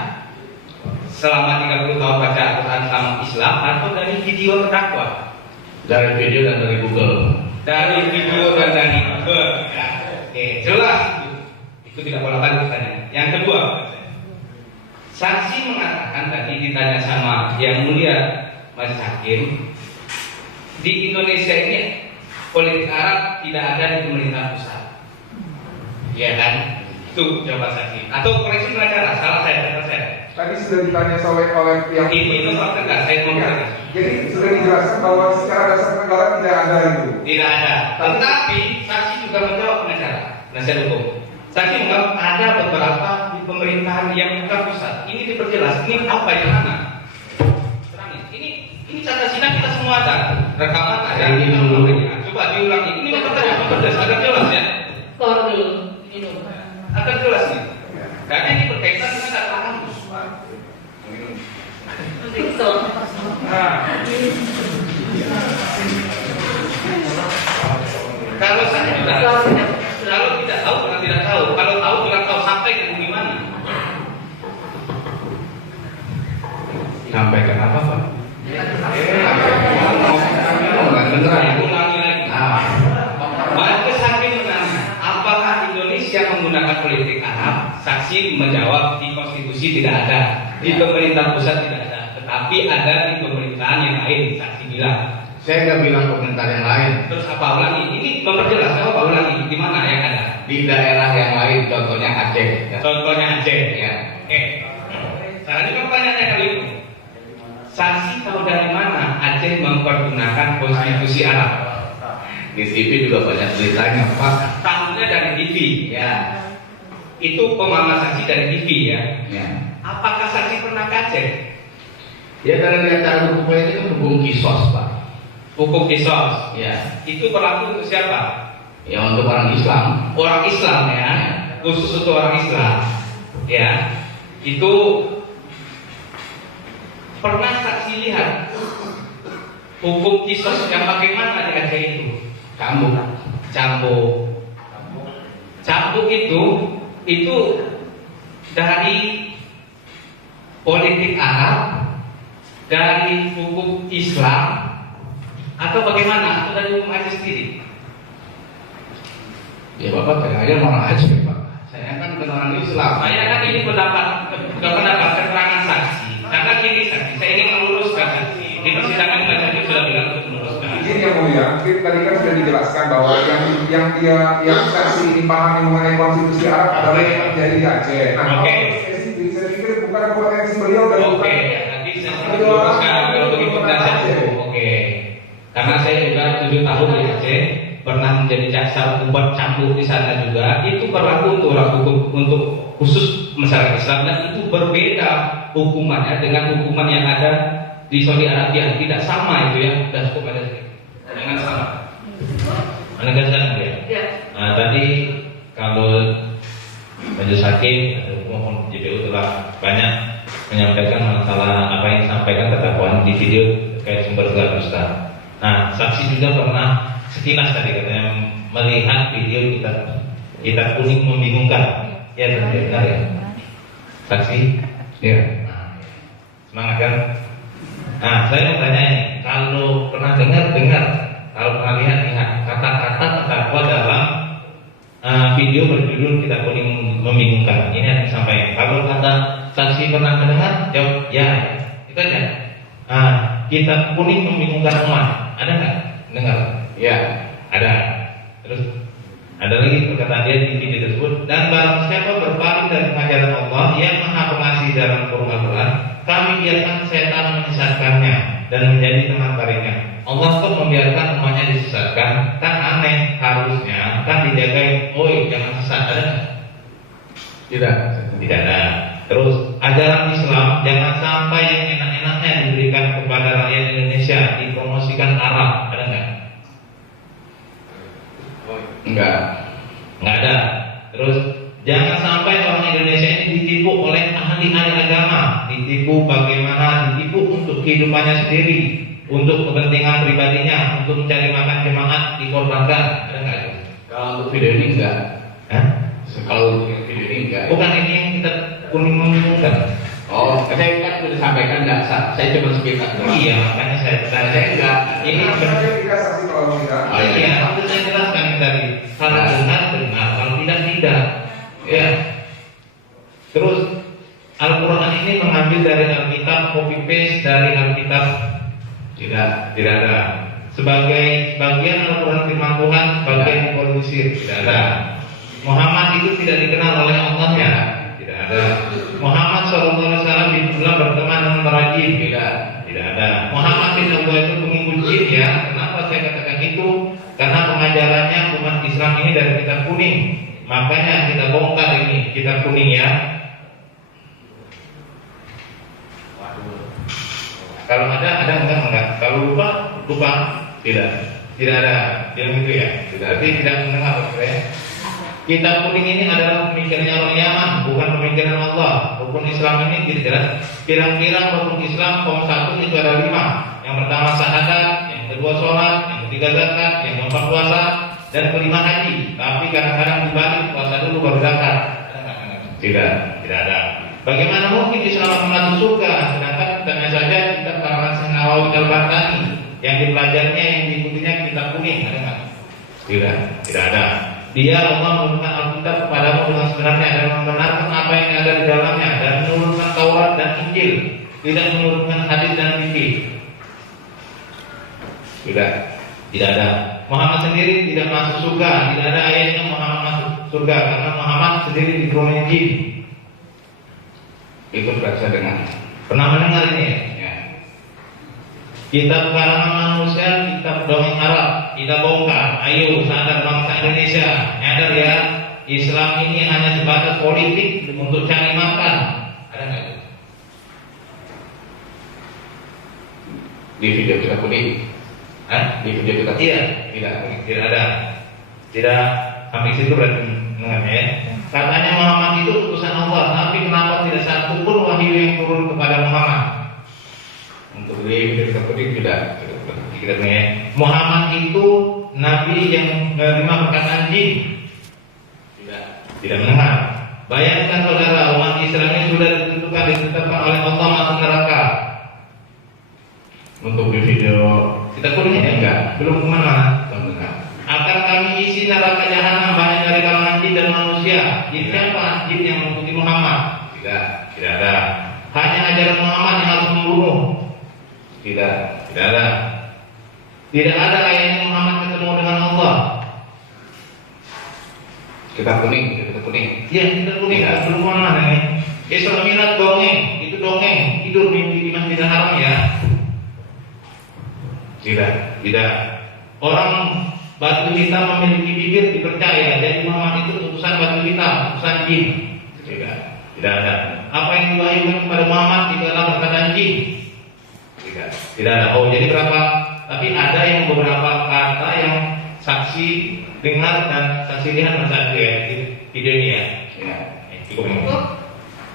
Selama 30 tahun baca Al-Quran sama Islam atau dari video terdakwa? Dari video dan dari Google. Dari video dan dari Google. Ya. Oke, jelas itu. Itu tidak boleh lagi pertanyaan. Yang kedua, saksi mengatakan tadi ditanya sama yang mulia Mas Hakim, di Indonesia ini politik Arab tidak ada di pemerintah pusat. Iya kan? Itu jawab saksi. Atau koreksi pengacara, salah saya. Tadi sudah ditanya oleh yang Ini soal tegas, saya mau tegas. Jadi sudah dijelaskan bahwa secara dasar negara tidak ada itu. Tidak ada. Tetapi saksi juga menjawab pengacara, penasihat hukum. Saksi menjawab ada beberapa di pemerintahan yang bukan pusat. Ini diperjelas. Ini apa yang mana? Terangi. Ini catatan sidang kita semua ada. Rekaman ada. Ini dulu. Coba diulangi. Ini memperjelas. Agak jelas ya. Skor dulu, minum. Agak jelas nih. Karena ini berkaitan dengan data kampus. Periksa. Nah, kalau saya juga, kalau tidak tahu bukan tidak tahu, kalau tahu bilang tahu sampai ke gimana? Sampai ke apa, Pak? Beneran. Saya ulangi lagi. Nah, Majelis Hakim menanya, apakah Indonesia menggunakan politik Arab? Saksi menjawab di konstitusi tidak ada, di pemerintah pusat tidak ada, tetapi ada di pemerintahan yang lain. Saksi bilang. saya nggak bilang komentar yang lain. Terus apa ulangi? Ini memperjelas apa ulangi? Di mana yang ada? Di daerah yang lain, contohnya Aceh. Ya. Contohnya Aceh. Ya. Oke. Selanjutnya pertanyaannya kali itu. Saksi tahu dari mana Aceh mempergunakan konstitusi Arab? Di TV juga banyak beritanya, Pak. Tahunya dari TV. Ya. Itu pemahaman saksi dari TV ya. Ya. Apakah saksi pernah ke Aceh? Ya dari acara hukum itu kan hukum kisos, Pak. Hukum kisos. Ya. Itu berlaku untuk siapa? Ya untuk orang Islam. Orang Islam ya. Khusus untuk orang Islam. Ya. Itu pernah saksi lihat hukum kisos yang bagaimana di Aceh itu? Cambuk. Cambuk itu dari politik Arab, dari hukum Islam, atau bagaimana? Atau dari hukum Aceh sendiri? Ya Bapak tanya aja orang Aceh, Pak. Saya kan bukan orang Islam. Saya kan ini pendapat keterangan saksi. Karena gini saksi, saya ingin meluruskan saksi. Di persidangan majelis sudah bilang untuk meluruskan. Izin yang mulia, tadi kan sudah dijelaskan bahwa yang saksi ini pahami mengenai konstitusi Arab adalah yang terjadi di Aceh. Nah, Oke. saya pikir bukan kompetensi beliau dan Oke, bukan. nanti saya meluruskan kalau begitu penasihat hukum. Oke. Karena saya juga 7 tahun di Aceh, pernah menjadi jaksa buat cambuk di sana juga. Itu berlaku untuk orang hukum, untuk khusus masyarakat Islam, dan itu berbeda hukumannya dengan hukuman yang ada di Saudi Arabia. Tidak sama itu ya. Dan hukum ada jangan sama. Menegaskan ya. Ya. Nah, tadi kalau Majelis Hakim atau hukum JPU telah banyak menyampaikan masalah apa yang disampaikan terdakwa di video terkait sumber gelar dusta. Nah, saksi juga pernah sekilas tadi katanya melihat video kita kuning membingungkan. Ya, benar ya. Saksi? Ya. Nah, semangat kan? Nah, saya mau tanya ini, kalau pernah dengar, kalau pernah lihat kata-kata terdakwa dalam video berjudul kita kuning membingungkan. Ini yang disampaikan. Kalau kata saksi pernah mendengar, jawab ya. Itu aja. Kita kuning membingungkan umat. Ada nggak? Dengar? Ya. Ada. Terus ada lagi perkataan dia di video tersebut. Dan barang siapa berpaling dari ajaran Allah yang Maha Pengasih dalam Al-Quran, kami biarkan setan menyesatkannya dan menjadi teman baringnya. Allah pun membiarkan umatnya disesatkan, kan aneh, harusnya kan dijagain, oi jangan sesat, ada nggak? Tidak ada. Terus ajaran Islam jangan sampai yang enak-enaknya diberikan kepada rakyat Indonesia, dipromosikan Arab, ada nggak? Enggak. Nggak ada. Terus jangan sampai orang Indonesia ini ditipu oleh ahli-ahli agama, ditipu bagaimana, ditipu untuk kehidupannya sendiri, untuk kepentingan pribadinya, untuk mencari makan jemaat, dikorbankan, ada nggak? Kalau untuk video ini enggak. Hah? Kalau untuk video ini enggak. Bukan ini yang kita kuning-kuningkan. Oh, saya kan sudah sampaikan enggak, saya cuma sekitar. Iya, makanya saya Saya enggak. ini Saja tidak saksi kalau tidak. Oh, iya. iya, itu saya jelaskan tadi. Kalau benar benar, kalau tidak tidak. Ya. Terus Al-Quran ini mengambil dari Alkitab, copy paste dari Alkitab. Tidak ada. Sebagai bagian Al-Quran firman Tuhan, bagian dipolitisir, tidak ada. Muhammad itu tidak dikenal oleh Allah ya, tidak ada. Muhammad SAW dibilang berteman dengan para jin, tidak ada. Muhammad bin Allah itu pengikut jin ya. Kenapa saya katakan itu? Karena pengajarannya umat Islam ini dari kitab kuning. Makanya kita bongkar ini kitab kuning ya. Kalau ada enggak? Kalau lupa, tidak ada. Yang itu ya. Berarti tidak mendengar ya. Kitab kuning ini adalah pemikirannya orang Yaman, bukan pemikiran Allah. Rukun Islam ini tidak jelas. Pirang-pirang rukun Islam kaum satu itu ada 5. Yang pertama syahadat, yang kedua sholat, yang ketiga zakat, yang keempat puasa, dan kelima haji. Tapi kadang-kadang dibalik, puasa dulu baru zakat. Tidak ada. Bagaimana mungkin Islam akan masuk surga? Sedangkan tanya saja kitab karangan Nawawi Al-Bartani yang dipelajarinya, yang diikutinya kitab kuning, ada nggak? Tidak ada. Dia Allah menurunkan Alkitab kepadamu dengan sebenarnya dan membenarkan apa yang ada di dalamnya dan menurunkan Taurat dan Injil, tidak menurunkan hadis dan fikih. Tidak ada. Muhammad sendiri tidak masuk surga, tidak ada ayatnya Muhammad masuk surga karena Muhammad sendiri diturunin jin. Itu berasa dengan. Pernah mendengar ini? Ya. Kitab karangan manusia, kitab dongeng Arab, kita bongkar. Ayo sadar bangsa Indonesia, nyadar ya, Islam ini hanya sebatas politik untuk cari makan. Ada nggak? Di video kita kuning. Hah? Di video kita Iya, tidak ada. Tidak sampai situ berarti mendengarnya ya. Katanya Muhammad itu utusan Allah, tapi kenapa tidak satu pun wahyu yang turun kepada Muhammad? Untuk di video kita kuning tidak. Muhammad itu nabi yang menerima perkataan jin. Tidak mendengar. Bayangkan saudara, umat Islam ini sudah ditetapkan oleh Allah masuk neraka. Untuk di video Kita kuliah enggak? Belum kemana? mendengar. Akan kami isi neraka jahanam banyak dari kalangan jin dan manusia. Jin siapa? Jin yang mengikuti Muhammad. Tidak ada. Hanya ajaran Muhammad yang harus membunuh. Tidak ada. Tidak ada ayatnya Muhammad ketemu dengan Allah. Kita kuning. Iya, kita kuning. Belum mana nih? Isra Mi'raj dongeng. Itu dongeng. Tidur mimpi di Masjidil Haram ya. Tidak. Orang batu hitam memiliki bibir dipercaya. Jadi Muhammad itu utusan batu hitam, utusan jin. Tidak ada. Apa yang diwahyukan kepada Muhammad itu adalah perkataan jin. Tidak ada. Oh, jadi berapa? Tapi ada yang beberapa kata yang saksi dengar dan saksi lihat bersatu ya di video ini ya. Cukup.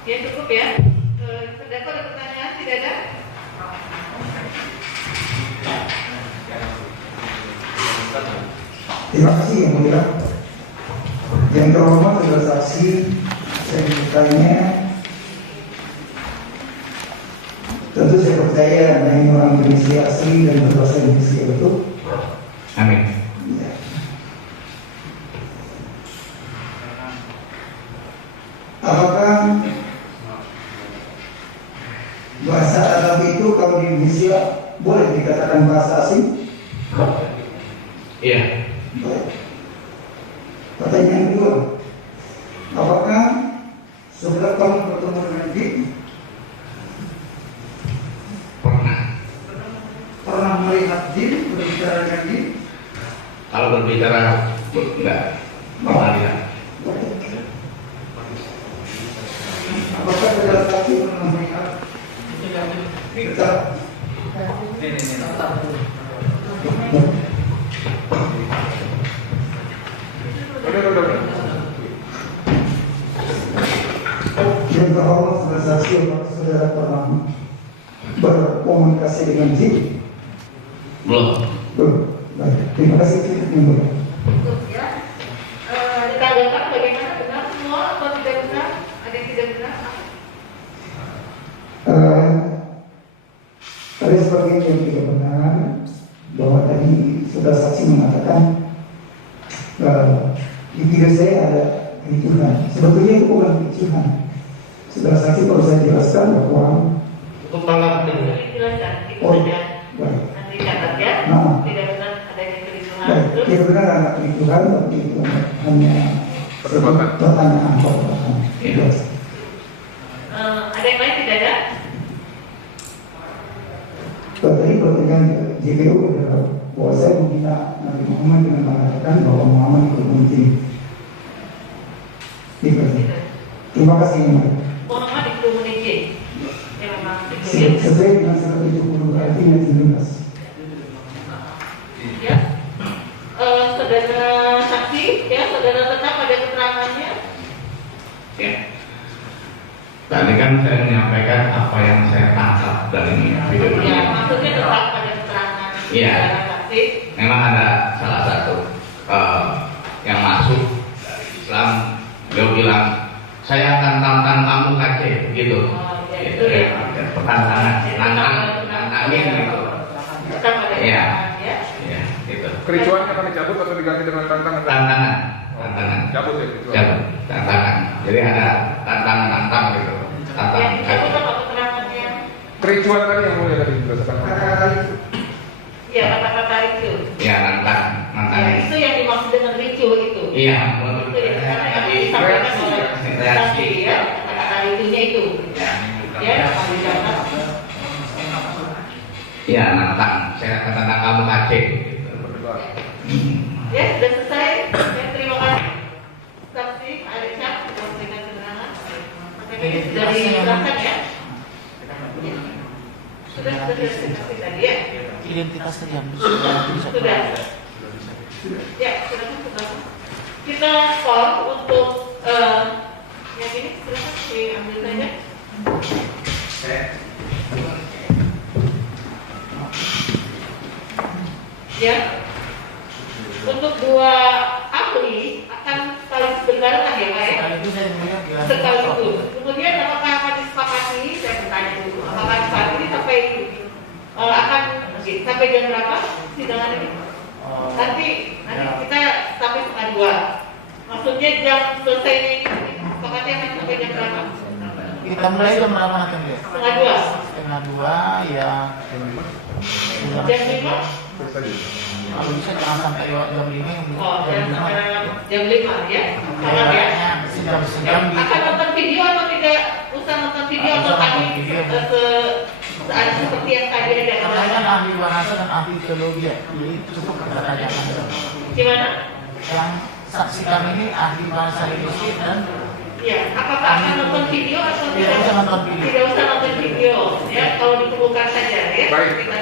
Ya cukup ya. Terdakwa ada pertanyaan? Tidak ada? Terima kasih Yang Mulia. Yang terhormat adalah saksi, saya bertanya. Tentu saya percaya Anda ini orang Indonesia asli dan berbahasa Indonesia, betul? Amin. Ya. Apakah bahasa Arab itu kalau di Indonesia boleh dikatakan bahasa asing? Iya. Baik. Pertanyaan kedua, apakah sebelum kamu bertemu dengan jin pernah melihat jin berbicara enggak pengadilan. Apakah saudara saksi pernah melihat yang terhormat saudara saksi, apakah saudara pernah berkomunikasi dengan J? Belum. Baik, terima kasih. Cukup ya. Ditanggapan bagaimana, benar semua atau tidak benar? Ada yang tidak benar? Ada sebagian yang tidak benar bahwa tadi saudara saksi mengatakan di diri saya ada kericuhan. Sebetulnya itu bukan kericuhan. Saudara saksi perlu saya jelaskan bahwa Cukup tanggapan ini. Dijelaskan, itu Oh, saja. baik. Nanti catat ya. Nah. Tidak benar adanya kericuhan. Baik, Terus tidak benar ada kericuhan, tapi itu hanya Perdebatan. pertanyaan perdebatan. Iya. ada yang lain tidak ada? Tadi pertanyaan JPU adalah bahwa saya menghina Nabi Muhammad dengan mengatakan bahwa Muhammad itu penting. Terima kasih. Muhammad itu meninjil. Ya memang itu. Sesuai dengan 170 ayat 19. Ya. Saudara saksi, ya saudara tetap ada keterangannya. Ya. Tadi kan saya menyampaikan apa yang saya tangkap dari video ini. Ya, maksudnya tetap pada keterangan Iya. saudara saksi. Memang ada salah satu yang masuk dari Islam, beliau bilang saya akan tantang kamu KC, begitu. Gitu ya. Nantangin gitu. Tetap ada Iya. keterangan ya. Ya, gitu. Kericuannya akan dicabut atau diganti dengan tantangan? Tantangan. Cabut ya kericuan. Cabut. Tantangan. Jadi ada tantangan gitu. Yang Tantangan. dicabut apa keterangannya? Kericuan tadi yang mulia tadi dirasakan. Ya kata-kata itu. Ya, nantang. Ya, itu yang dimaksud dengan ricu itu. Iya, Itu ya, karena yang tadi disampaikan oleh reaksi. saksi ya, kata-kata ritunya itu. Ya. Ya, kalau dicatat. Ya, nantang. Saya akan tantang kamu KC. Gitu. Ya, sudah selesai. Ya, terima kasih. Saksi Aisyah memberikan keterangan. Ini sudah dijelaskan ya. Sudah dijelaskan tadi ya. Identitas yang Sudah. Ya, sudah. Kita call untuk yang ini silakan diambil saja. Ya. Untuk dua ahli akan saling berbarengan ya Pak ya. Sekaligus. Kemudian apakah akan disepakati? Saya bertanya dulu. Apakah saat ini sampai akan sampai jam berapa sidangan ini? Nanti kita sampai setengah 2. Maksudnya jam selesainya ini sepakatnya akan sampai jam berapa? kita mulai jam berapa nanti? Setengah 2. Setengah 2 ya. Jam 5? Kalau bisa jangan sampai jam 5. Oh, jam 5 ya? Sama ya? Sejam Akan nonton video atau tidak usah nonton video atau tadi seperti yang tadi ada? Karena kan ahli bahasa dan ahli teologi ya, jadi cukup kita tanyakan. Gimana? Yang saksi kami ini ahli bahasa Indonesia dan Ya, apakah akan nonton video atau tidak usah nonton video. Tidak usah nonton video, ya kalau diperlukan saja ya. Baik. Kita